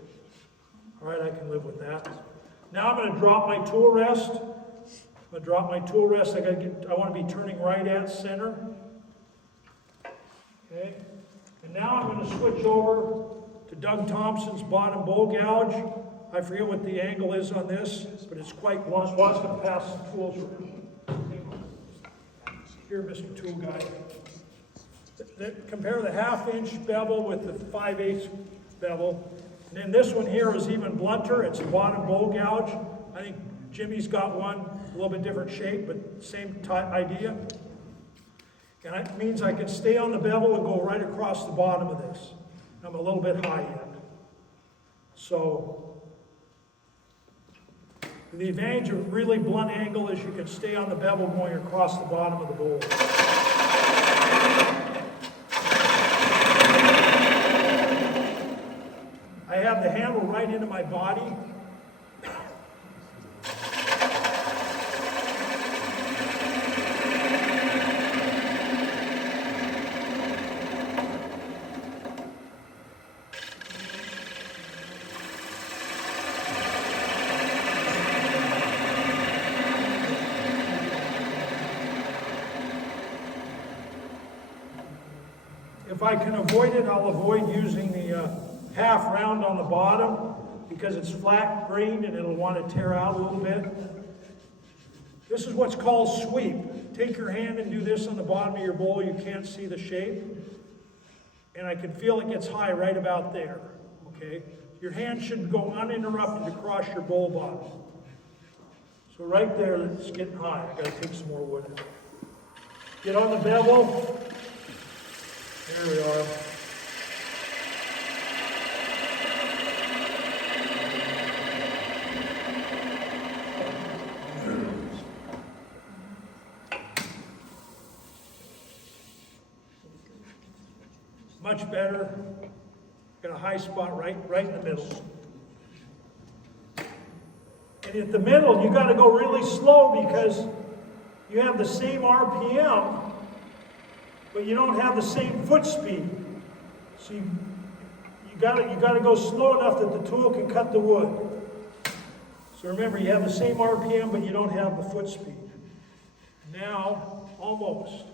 All right, I can live with that. Now I'm going to drop my tool rest. I'm going to drop my tool rest. I want to be turning right at center. Okay. And now I'm going to switch over to Doug Thompson's bottom bowl gouge. I forget what the angle is on this, but it's quite blunt. Watch them pass the tools around. Here, Mr. Tool Guy. Compare the 1/2-inch bevel with the 5/8 bevel. And then this one here is even blunter. It's a bottom bowl gouge. I think Jimmy's got one, a little bit different shape, but same idea. And that means I can stay on the bevel and go right across the bottom of this. I'm a little bit high end. So, the advantage of really blunt angle is you can stay on the bevel going across the bottom of the bowl. I have the handle right into my body. If I can avoid it, I'll avoid using the half round on the bottom because it's flat grained and it'll want to tear out a little bit. This is what's called sweep. Take your hand and do this on the bottom of your bowl. You can't see the shape. And I can feel it gets high right about there. Okay? Your hand should go uninterrupted across your bowl bottom. So right there, it's getting high. I got to take some more wood out. Get on the bevel. There we are. Much better. Got a high spot right in the middle. And at the middle, you got to go really slow because you have the same RPM, but you don't have the same foot speed. So you got to go slow enough that the tool can cut the wood. So remember, you have the same RPM, but you don't have the foot speed. Now, almost.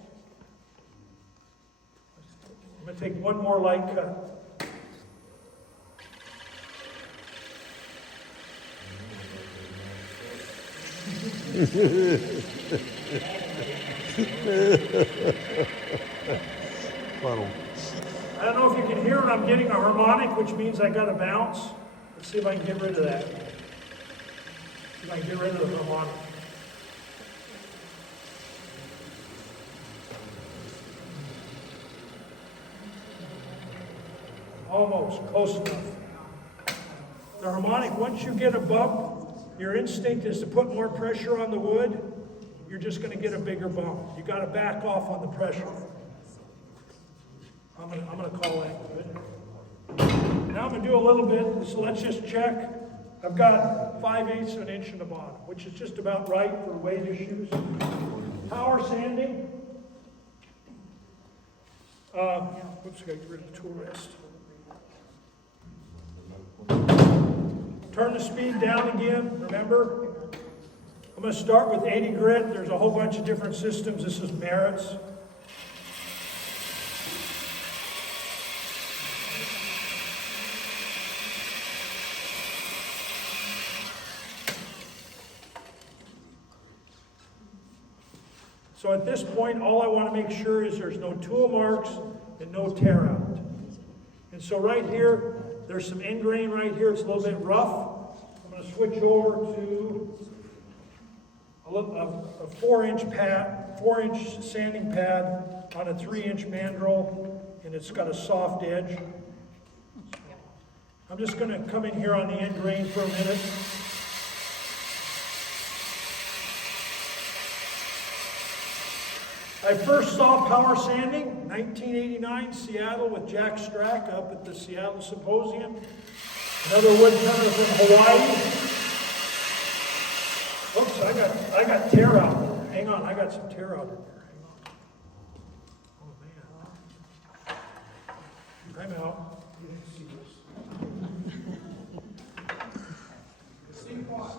I'm going to take one more light cut. I don't know if you can hear it. I'm getting a harmonic, which means I got to bounce. Let's see if I can get rid of that. See if I can get rid of the harmonic. Almost, close enough. The harmonic, once you get a bump, your instinct is to put more pressure on the wood. You're just going to get a bigger bump. You got to back off on the pressure. I'm going to call that good. Now I'm going to do a little bit, so let's just check. I've got 5/8 of an inch in the bottom, which is just about right for weight issues. Power sanding. Whoops, I got to get rid of the tool rest. Turn the speed down again, remember? I'm going to start with 80 grit. There's a whole bunch of different systems. This is Merritt's. So at this point, all I want to make sure is there's no tool marks and no tear out. And so right here, there's some end grain right here. It's a little bit rough. I'm going to switch over to a 4-inch pad, 4-inch sanding pad on a 3-inch mandrel, and it's got a soft edge. I'm just going to come in here on the end grain for a minute. I first saw power sanding, 1989, Seattle, with Jack Strack up at the Seattle Symposium. Another woodturner from Hawaii. Oops, I got tear out there. Hang on, I got some tear out in there. Hang on. Oh man. I'm out. You didn't see this. See what?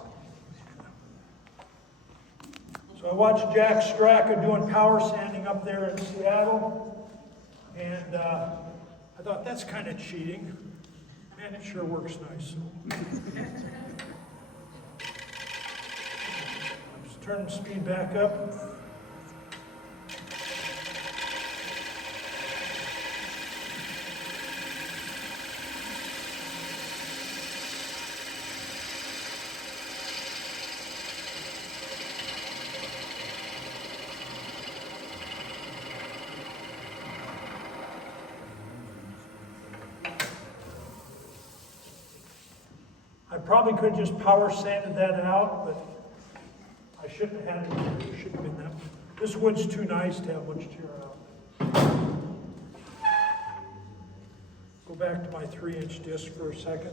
So I watched Jack Stracka doing power sanding up there in Seattle, and I thought, that's kind of cheating. Man, it sure works nice. Just turn the speed back up. I probably could have just power sanded that out, but I shouldn't have had it. It shouldn't have been that. This wood's too nice to have much tear out. Go back to my 3-inch disc for a second.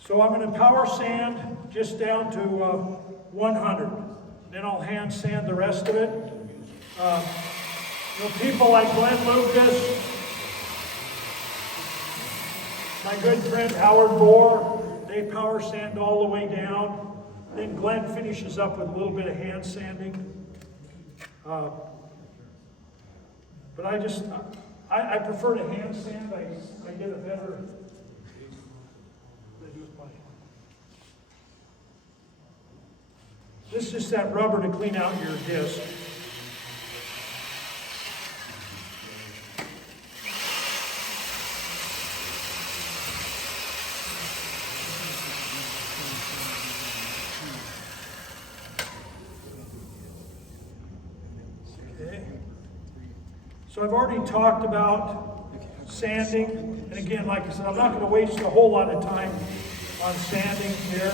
So I'm going to power sand just down to 100. Then I'll hand sand the rest of it. People like Glenn Lucas, my good friend Howard Moore, they power sand all the way down. Then Glenn finishes up with a little bit of hand sanding. But I prefer to hand sand. I get a better. This is just that rubber to clean out your disc. So I've already talked about sanding, and again, like I said, I'm not going to waste a whole lot of time on sanding here.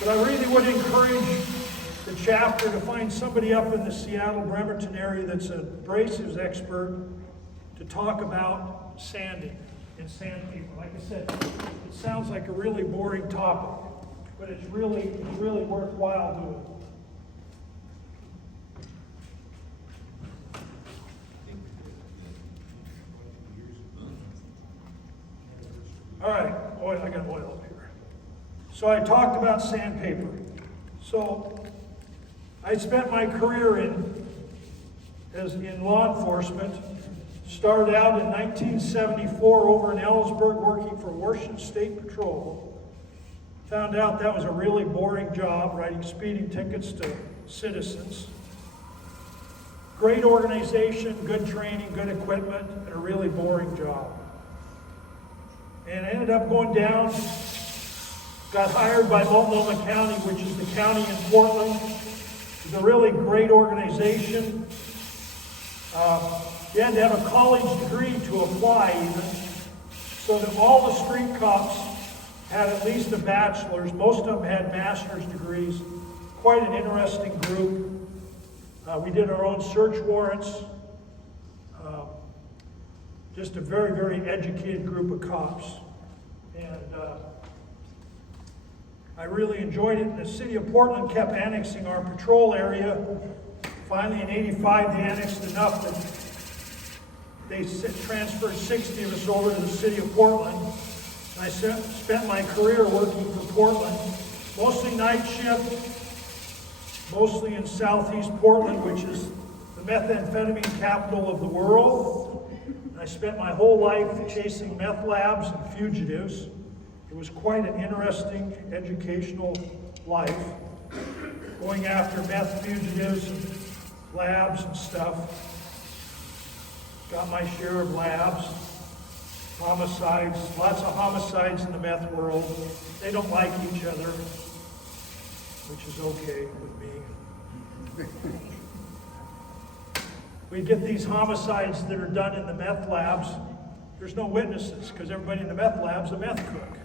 But I really would encourage the chapter to find somebody up in the Seattle, Bremerton area that's an abrasives expert to talk about sanding and sandpaper. Like I said, it sounds like a really boring topic, but it's really worthwhile doing. All right, oil, I got oil up here. So I talked about sandpaper. So I spent my career in law enforcement. Started out in 1974 over in Ellsberg working for Washington State Patrol. Found out that was a really boring job, writing speeding tickets to citizens. Great organization, good training, good equipment, and a really boring job. And I ended up going down, got hired by Multnomah County, which is the county in Portland. It's a really great organization. You had to have a college degree to apply even. So that all the street cops had at least a bachelor's. Most of them had master's degrees. Quite an interesting group. We did our own search warrants. Just a very educated group of cops. And I really enjoyed it. The city of Portland kept annexing our patrol area. Finally in '85 they annexed enough that they transferred 60 of us over to the city of Portland. And I spent my career working for Portland, mostly night shift, mostly in southeast Portland, which is the methamphetamine capital of the world. And I spent my whole life chasing meth labs and fugitives. It was quite an interesting educational life, going after meth fugitives and labs and stuff. Got my share of labs, homicides, lots of homicides in the meth world. They don't like each other, which is okay with me. We get these homicides that are done in the meth labs. There's no witnesses because everybody in the meth lab's a meth cook.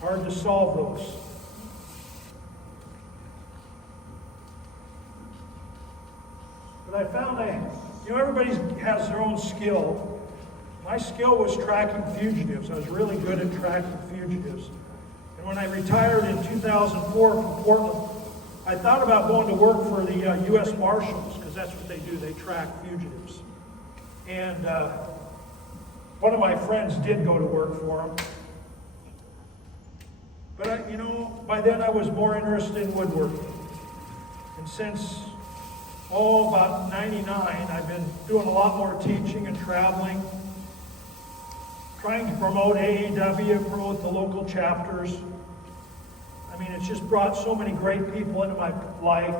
Hard to solve those. But I found everybody has their own skill. My skill was tracking fugitives. I was really good at tracking fugitives. And when I retired in 2004 from Portland, I thought about going to work for the U.S. Marshals, because that's what they do. They track fugitives. And one of my friends did go to work for them. But, by then I was more interested in woodworking. And since, about 99, I've been doing a lot more teaching and traveling, trying to promote AEW, promote the local chapters. I mean, it's just brought so many great people into my life,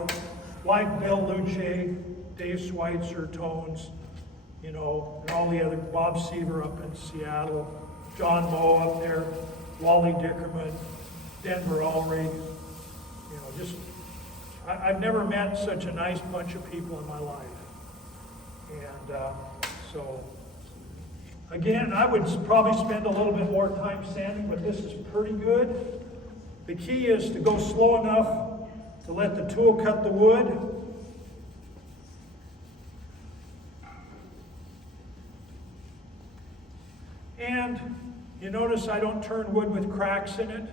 like Bill Luce, Dave Schweitzer, Tones, and all the other, Bob Seaver up in Seattle, John Moe up there, Wally Dickerman, Denver Ulrich, I've never met such a nice bunch of people in my life. And so, again, I would probably spend a little bit more time sanding, but this is pretty good. The key is to go slow enough to let the tool cut the wood. And you notice I don't turn wood with cracks in it.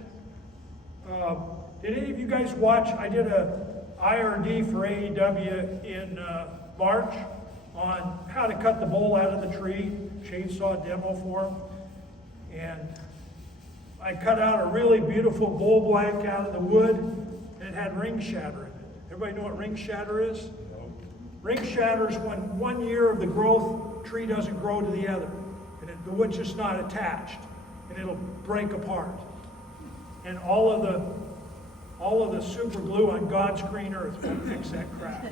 Did any of you guys watch? I did a IRD for AEW in March on how to cut the bowl out of the tree, chainsaw demo for them. And I cut out a really beautiful bowl blank out of the wood, and it had ring shatter in it. Everybody know what ring shatter is? No. Ring shatter is when 1 year of the growth tree doesn't grow to the other, and the wood's just not attached, and it'll break apart. And all of the super glue on God's green earth won't fix that crap.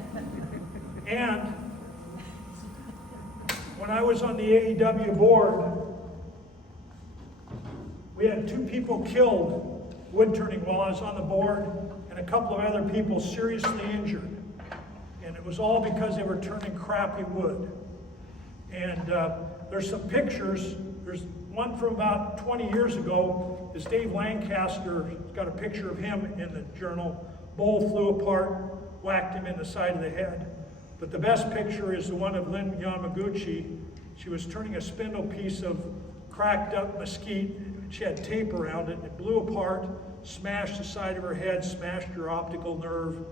And when I was on the AEW board, we had 2 people killed wood turning while I was on the board, and a couple of other people seriously injured. And it was all because they were turning crappy wood. And there's some pictures. There's one from about 20 years ago is Dave Lancaster. He's got a picture of him in the journal. Bowl flew apart, whacked him in the side of the head. But the best picture is the one of Lynn Yamaguchi. She was turning a spindle piece of cracked up mesquite. She had tape around it, and it blew apart, smashed the side of her head, smashed her optical nerve,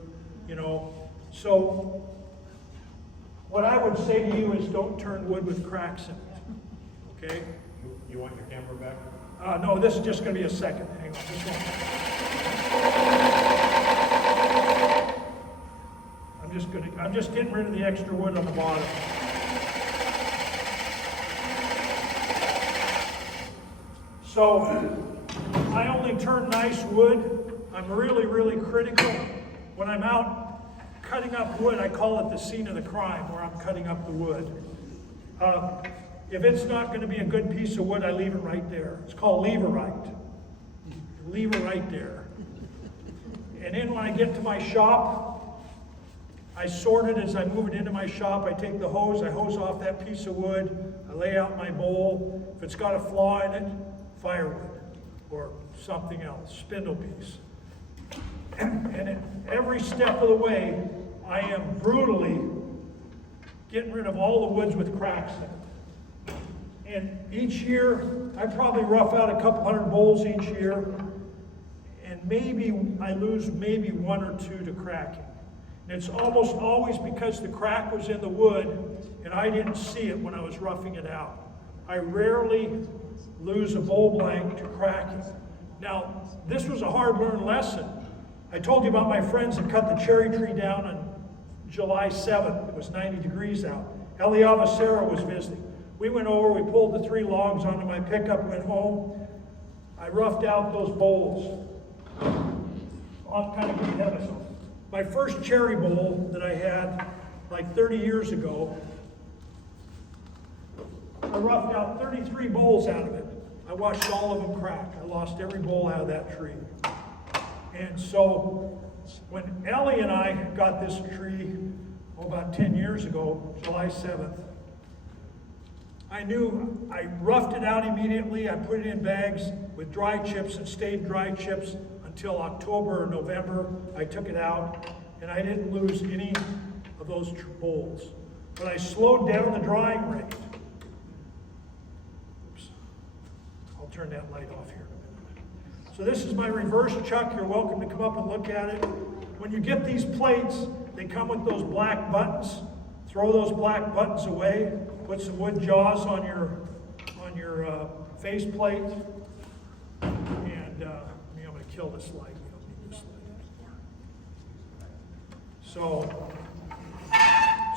So what I would say to you is don't turn wood with cracks in it, okay? You want your camera back? No, this is just going to be a second. Hang on, just one. I'm just getting rid of the extra wood on the bottom. So, I only turn nice wood. I'm really, really critical. When I'm out cutting up wood, I call it the scene of the crime, where I'm cutting up the wood. If it's not going to be a good piece of wood, I leave it right there. It's called leverite. Leave it right there. And then when I get to my shop, I sort it as I move it into my shop. I take the hose, I hose off that piece of wood, I lay out my bowl. If it's got a flaw in it, firewood or something else, spindle piece. And at every step of the way, I am brutally getting rid of all the woods with cracks in it. And each year, I probably rough out a couple hundred bowls each year, and maybe I lose maybe 1 or 2 to cracking. And it's almost always because the crack was in the wood, and I didn't see it when I was roughing it out. I rarely lose a bowl blank to cracking. Now, this was a hard-learned lesson. I told you about my friends that cut the cherry tree down on July 7th. It was 90 degrees out. Ellie Avacera was visiting. We went over, we pulled the 3 logs onto my pickup, went home. I roughed out those bowls. I'll kind of get ahead of myself. My first cherry bowl that I had like 30 years ago, I roughed out 33 bowls out of it. I watched all of them crack. I lost every bowl out of that tree. And so when Ellie and I got this tree, about 10 years ago, July 7th, I knew I roughed it out immediately. I put it in bags with dry chips and stayed dry chips until October or November. I took it out and I didn't lose any of those bowls. But I slowed down the drying rate. Oops. I'll turn that light off here in a minute. So this is my reverse chuck. You're welcome to come up and look at it. When you get these plates, they come with those black buttons. Throw those black buttons away. Put some wood jaws on your face plate. And I'm going to kill this light. We don't need this light anymore.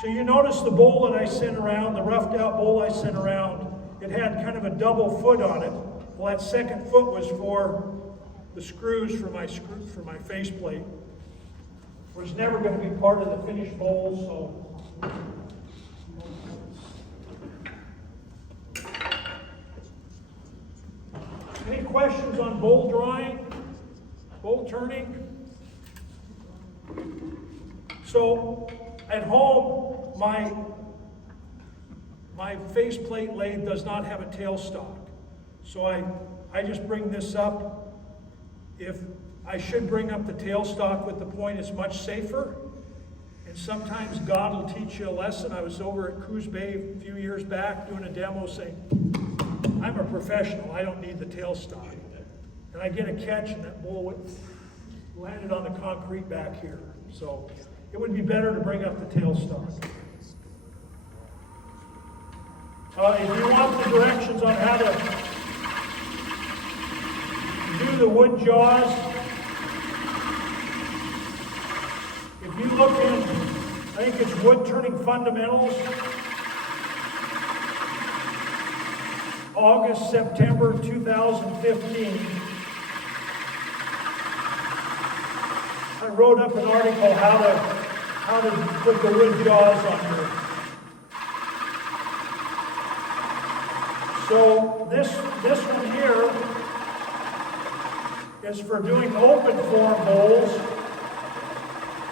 So you notice the bowl that I sent around, the roughed out bowl I sent around, it had kind of a double foot on it. Well, that second foot was for the screws for my faceplate. It was never going to be part of the finished bowl, so. Any questions on bowl drying, bowl turning? So at home, my faceplate lathe does not have a tailstock. So I just bring this up. If I should bring up the tailstock with the point, it's much safer. And sometimes God will teach you a lesson. I was over at Coos Bay a few years back doing a demo saying, I'm a professional, I don't need the tailstock. And I get a catch and that bowl landed on the concrete back here. So it would be better to bring up the tailstock. If you want the directions on how to do the wood jaws, if you look in, I think it's Wood Turning Fundamentals, August, September 2015. I wrote up an article how to put the wood jaws on here. So this one here is for doing open form bowls.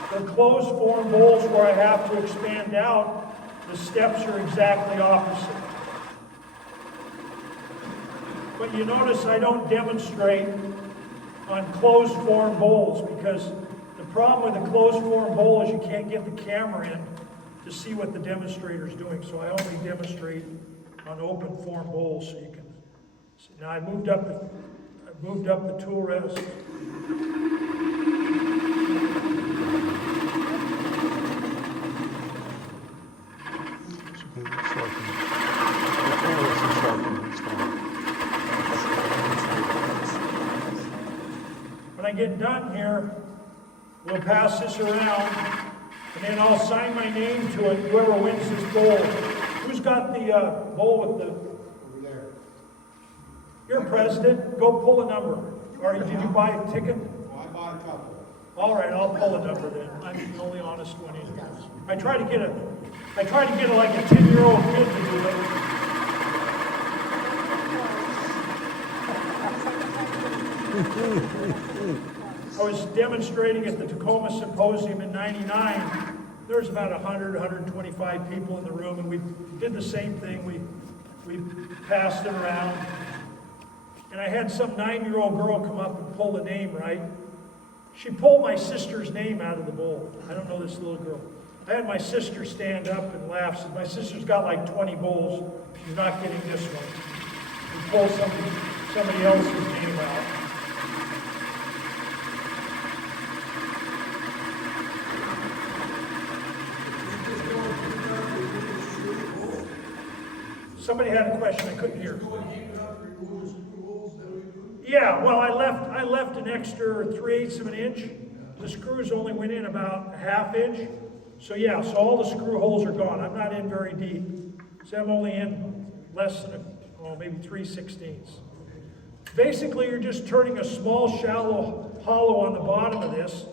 For closed form bowls where I have to expand out, the steps are exactly opposite. But you notice I don't demonstrate on closed form bowls because the problem with a closed form bowl is you can't get the camera in to see what the demonstrator is doing. So I only demonstrate on open form bowls so you can see. Now I moved up the tool rest. When I get done here, we'll pass this around, and then I'll sign my name to it, whoever wins this bowl. Who's got the bowl with the... Over there. You're president, go pull a number. Or did you buy a ticket? Well, I bought a couple. All right, I'll pull a number then. I'm the only honest one in here. I try to get like a 10-year-old kid to do it. I was demonstrating at the Tacoma Symposium in '99. There was about 100, 125 people in the room, and we did the same thing. We passed it around. And I had some 9-year-old girl come up and pull the name right. She pulled my sister's name out of the bowl. I don't know this little girl. I had my sister stand up and laugh. Said, my sister's got like 20 bowls. She's not getting this one. We pulled somebody else's name out. Somebody had a question, I couldn't hear. Go and heat it up, remove the screw holes, that we do? Yeah, well, I left an extra 3/8 of an inch. The screws only went in about a 1/2 inch. So yeah, so all the screw holes are gone. I'm not in very deep. So I'm only in less than, maybe 3/16. Basically, you're just turning a small, shallow hollow on the bottom of this.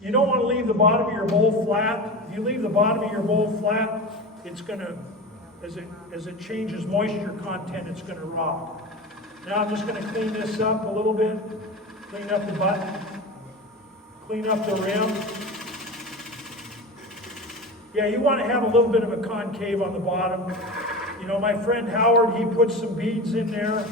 You don't want to leave the bottom of your bowl flat. If you leave the bottom of your bowl flat, it's going to, as it changes moisture content, it's going to rock. Now I'm just going to clean this up a little bit. Clean up the button. Clean up the rim. Yeah, you want to have a little bit of a concave on the bottom. You know, my friend Howard, he put some beads in there.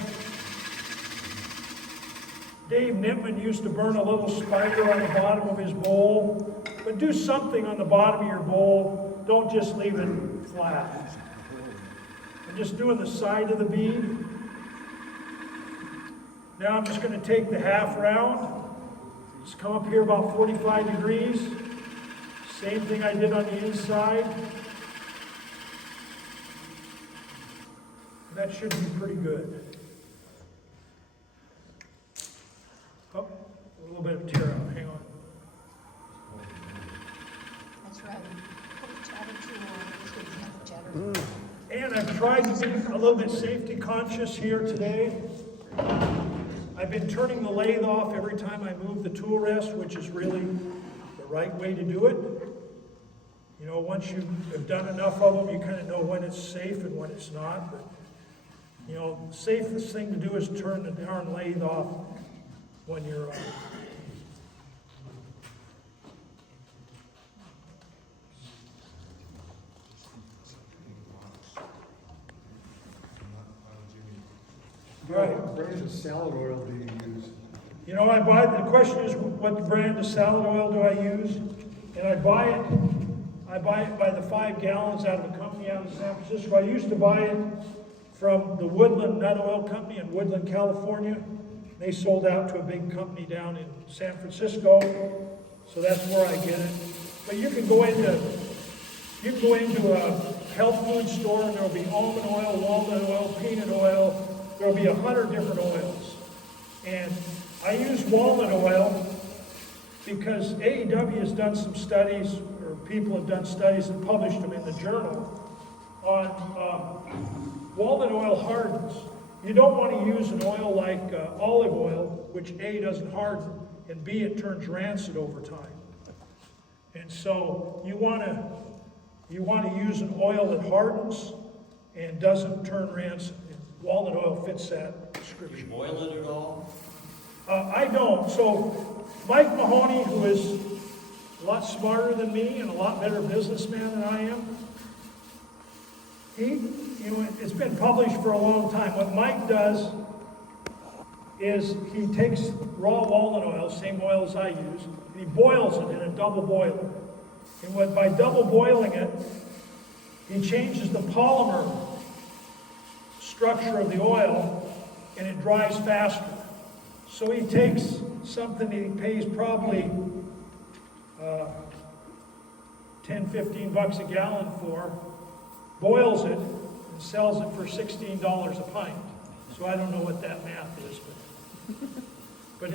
Dave Nittman used to burn a little spider on the bottom of his bowl. But do something on the bottom of your bowl. Don't just leave it flat. I'm just doing the side of the bead. Now I'm just going to take the half round. Just come up here about 45 degrees. Same thing I did on the inside. That should be pretty good. Oh, a little bit of tear out. Hang on. That's right. Put the chatter tool on, so you have the chatter. And I've tried to be a little bit safety conscious here today. I've been turning the lathe off every time I move the tool rest, which is really the right way to do it. You know, once you have done enough of them, you kind of know when it's safe and when it's not. But, you know, the safest thing to do is turn the darn lathe off when you're right. What brand of salad oil do you use? You know, the question is, what brand of salad oil do I use? And I buy it by the 5 gallons out of a company out of San Francisco. I used to buy it from the Woodland Nut Oil Company in Woodland, California. They sold out to a big company down in San Francisco, so that's where I get it. But you can go into a health food store and there'll be almond oil, walnut oil, peanut oil. There'll be 100 different oils. And I use walnut oil because AEW has done some studies, or people have done studies and published them in the journal on walnut oil hardens. You don't want to use an oil like olive oil, which A, doesn't harden, and B, it turns rancid over time. And so you want to use an oil that hardens and doesn't turn rancid. And walnut oil fits that description. Do you boil it at all? I don't. So Mike Mahoney, who is a lot smarter than me and a lot better businessman than I am, it's been published for a long time. What Mike does is he takes raw walnut oil, same oil as I use, and he boils it in a double boiler. And by double boiling it, he changes the polymer structure of the oil, and it dries faster. So he takes something he pays probably 10, 15 bucks a gallon for, boils it, and sells it for $16 a pint. So I don't know what that math is, but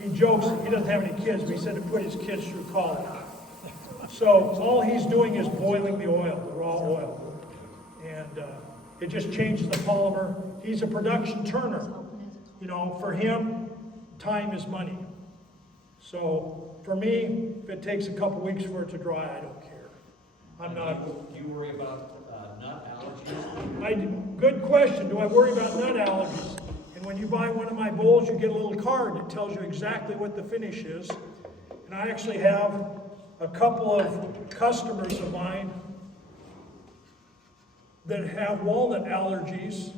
he jokes, he doesn't have any kids, but he said to put his kids through college. So all he's doing is boiling the oil, the raw oil. And it just changes the polymer. He's a production turner. You know, for him, time is money. So for me, if it takes a couple weeks for it to dry, I don't care. I'm not. Do you worry about nut allergies? Good question. Do I worry about nut allergies? And when you buy one of my bowls, you get a little card that tells you exactly what the finish is. And I actually have a couple of customers of mine that have walnut allergies,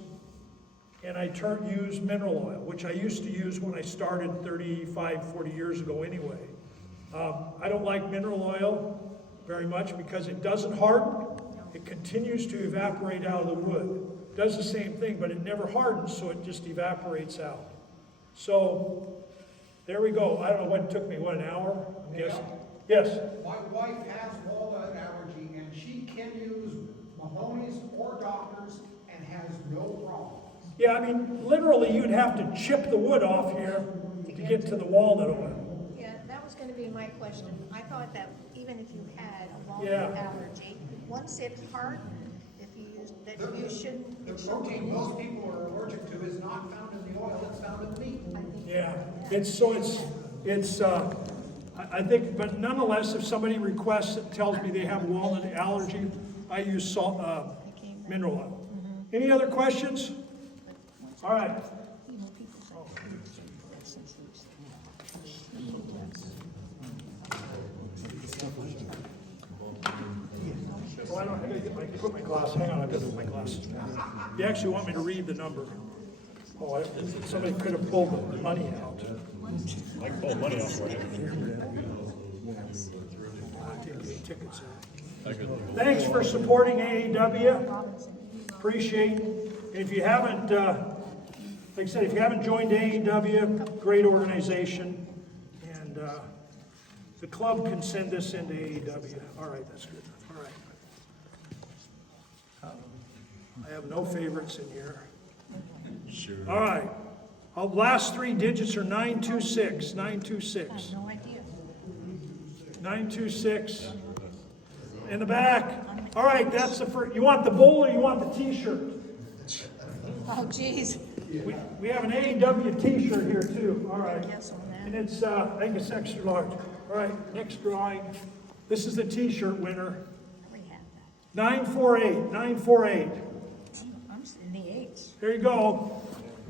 and I use mineral oil, which I used to use when I started 35, 40 years ago anyway. I don't like mineral oil very much because it doesn't harden. It continues to evaporate out of the wood. It does the same thing, but it never hardens, so it just evaporates out. So there we go. I don't know what it took me, an hour? I'm guessing. Yes? My wife has walnut allergy, and she can use Mahoney's or Doctor's and has no problem. Yeah, I mean, literally, you'd have to chip the wood off here to get to the walnut oil. Yeah, that was gonna be my question. I thought that even if you had a Yeah. walnut allergy, once it's hardened, if you use, that you shouldn't. The protein most people are allergic to is not found in the oil, it's found in the meat. I think- Yeah, I think, but nonetheless, if somebody requests it, tells me they have a walnut allergy, I use salt, mineral oil. Any other questions? All right. You know, people say, that's since he's- Oh, I don't, I gotta put my glass, hang on, I gotta put my glasses. You actually want me to read the number? Oh, somebody could have pulled the money out. I can pull money off for you. I'll take the tickets out. I could- Thanks for supporting AEW. Appreciate it. And if you haven't, like I said, if you haven't joined AEW, great organization. And the club can send this into AEW. All right, that's good. All right. I have no favorites in here. Sure. All right. Last three digits are 926. 926. No idea. 926. In the back. All right, that's the first. You want the bowl or you want the T-shirt? Oh, geez. We have an AEW T-shirt here too. All right. Yes, on that. And it's, I think it's extra large. All right, next drawing. This is the T-shirt winner. We have that. 948. 948. I'm in the eights. There you go.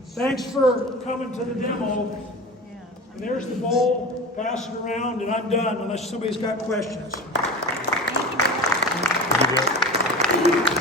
Thanks for coming to the demo. Yeah. And there's the bowl. Pass it around, and I'm done unless somebody's got questions. Thank you.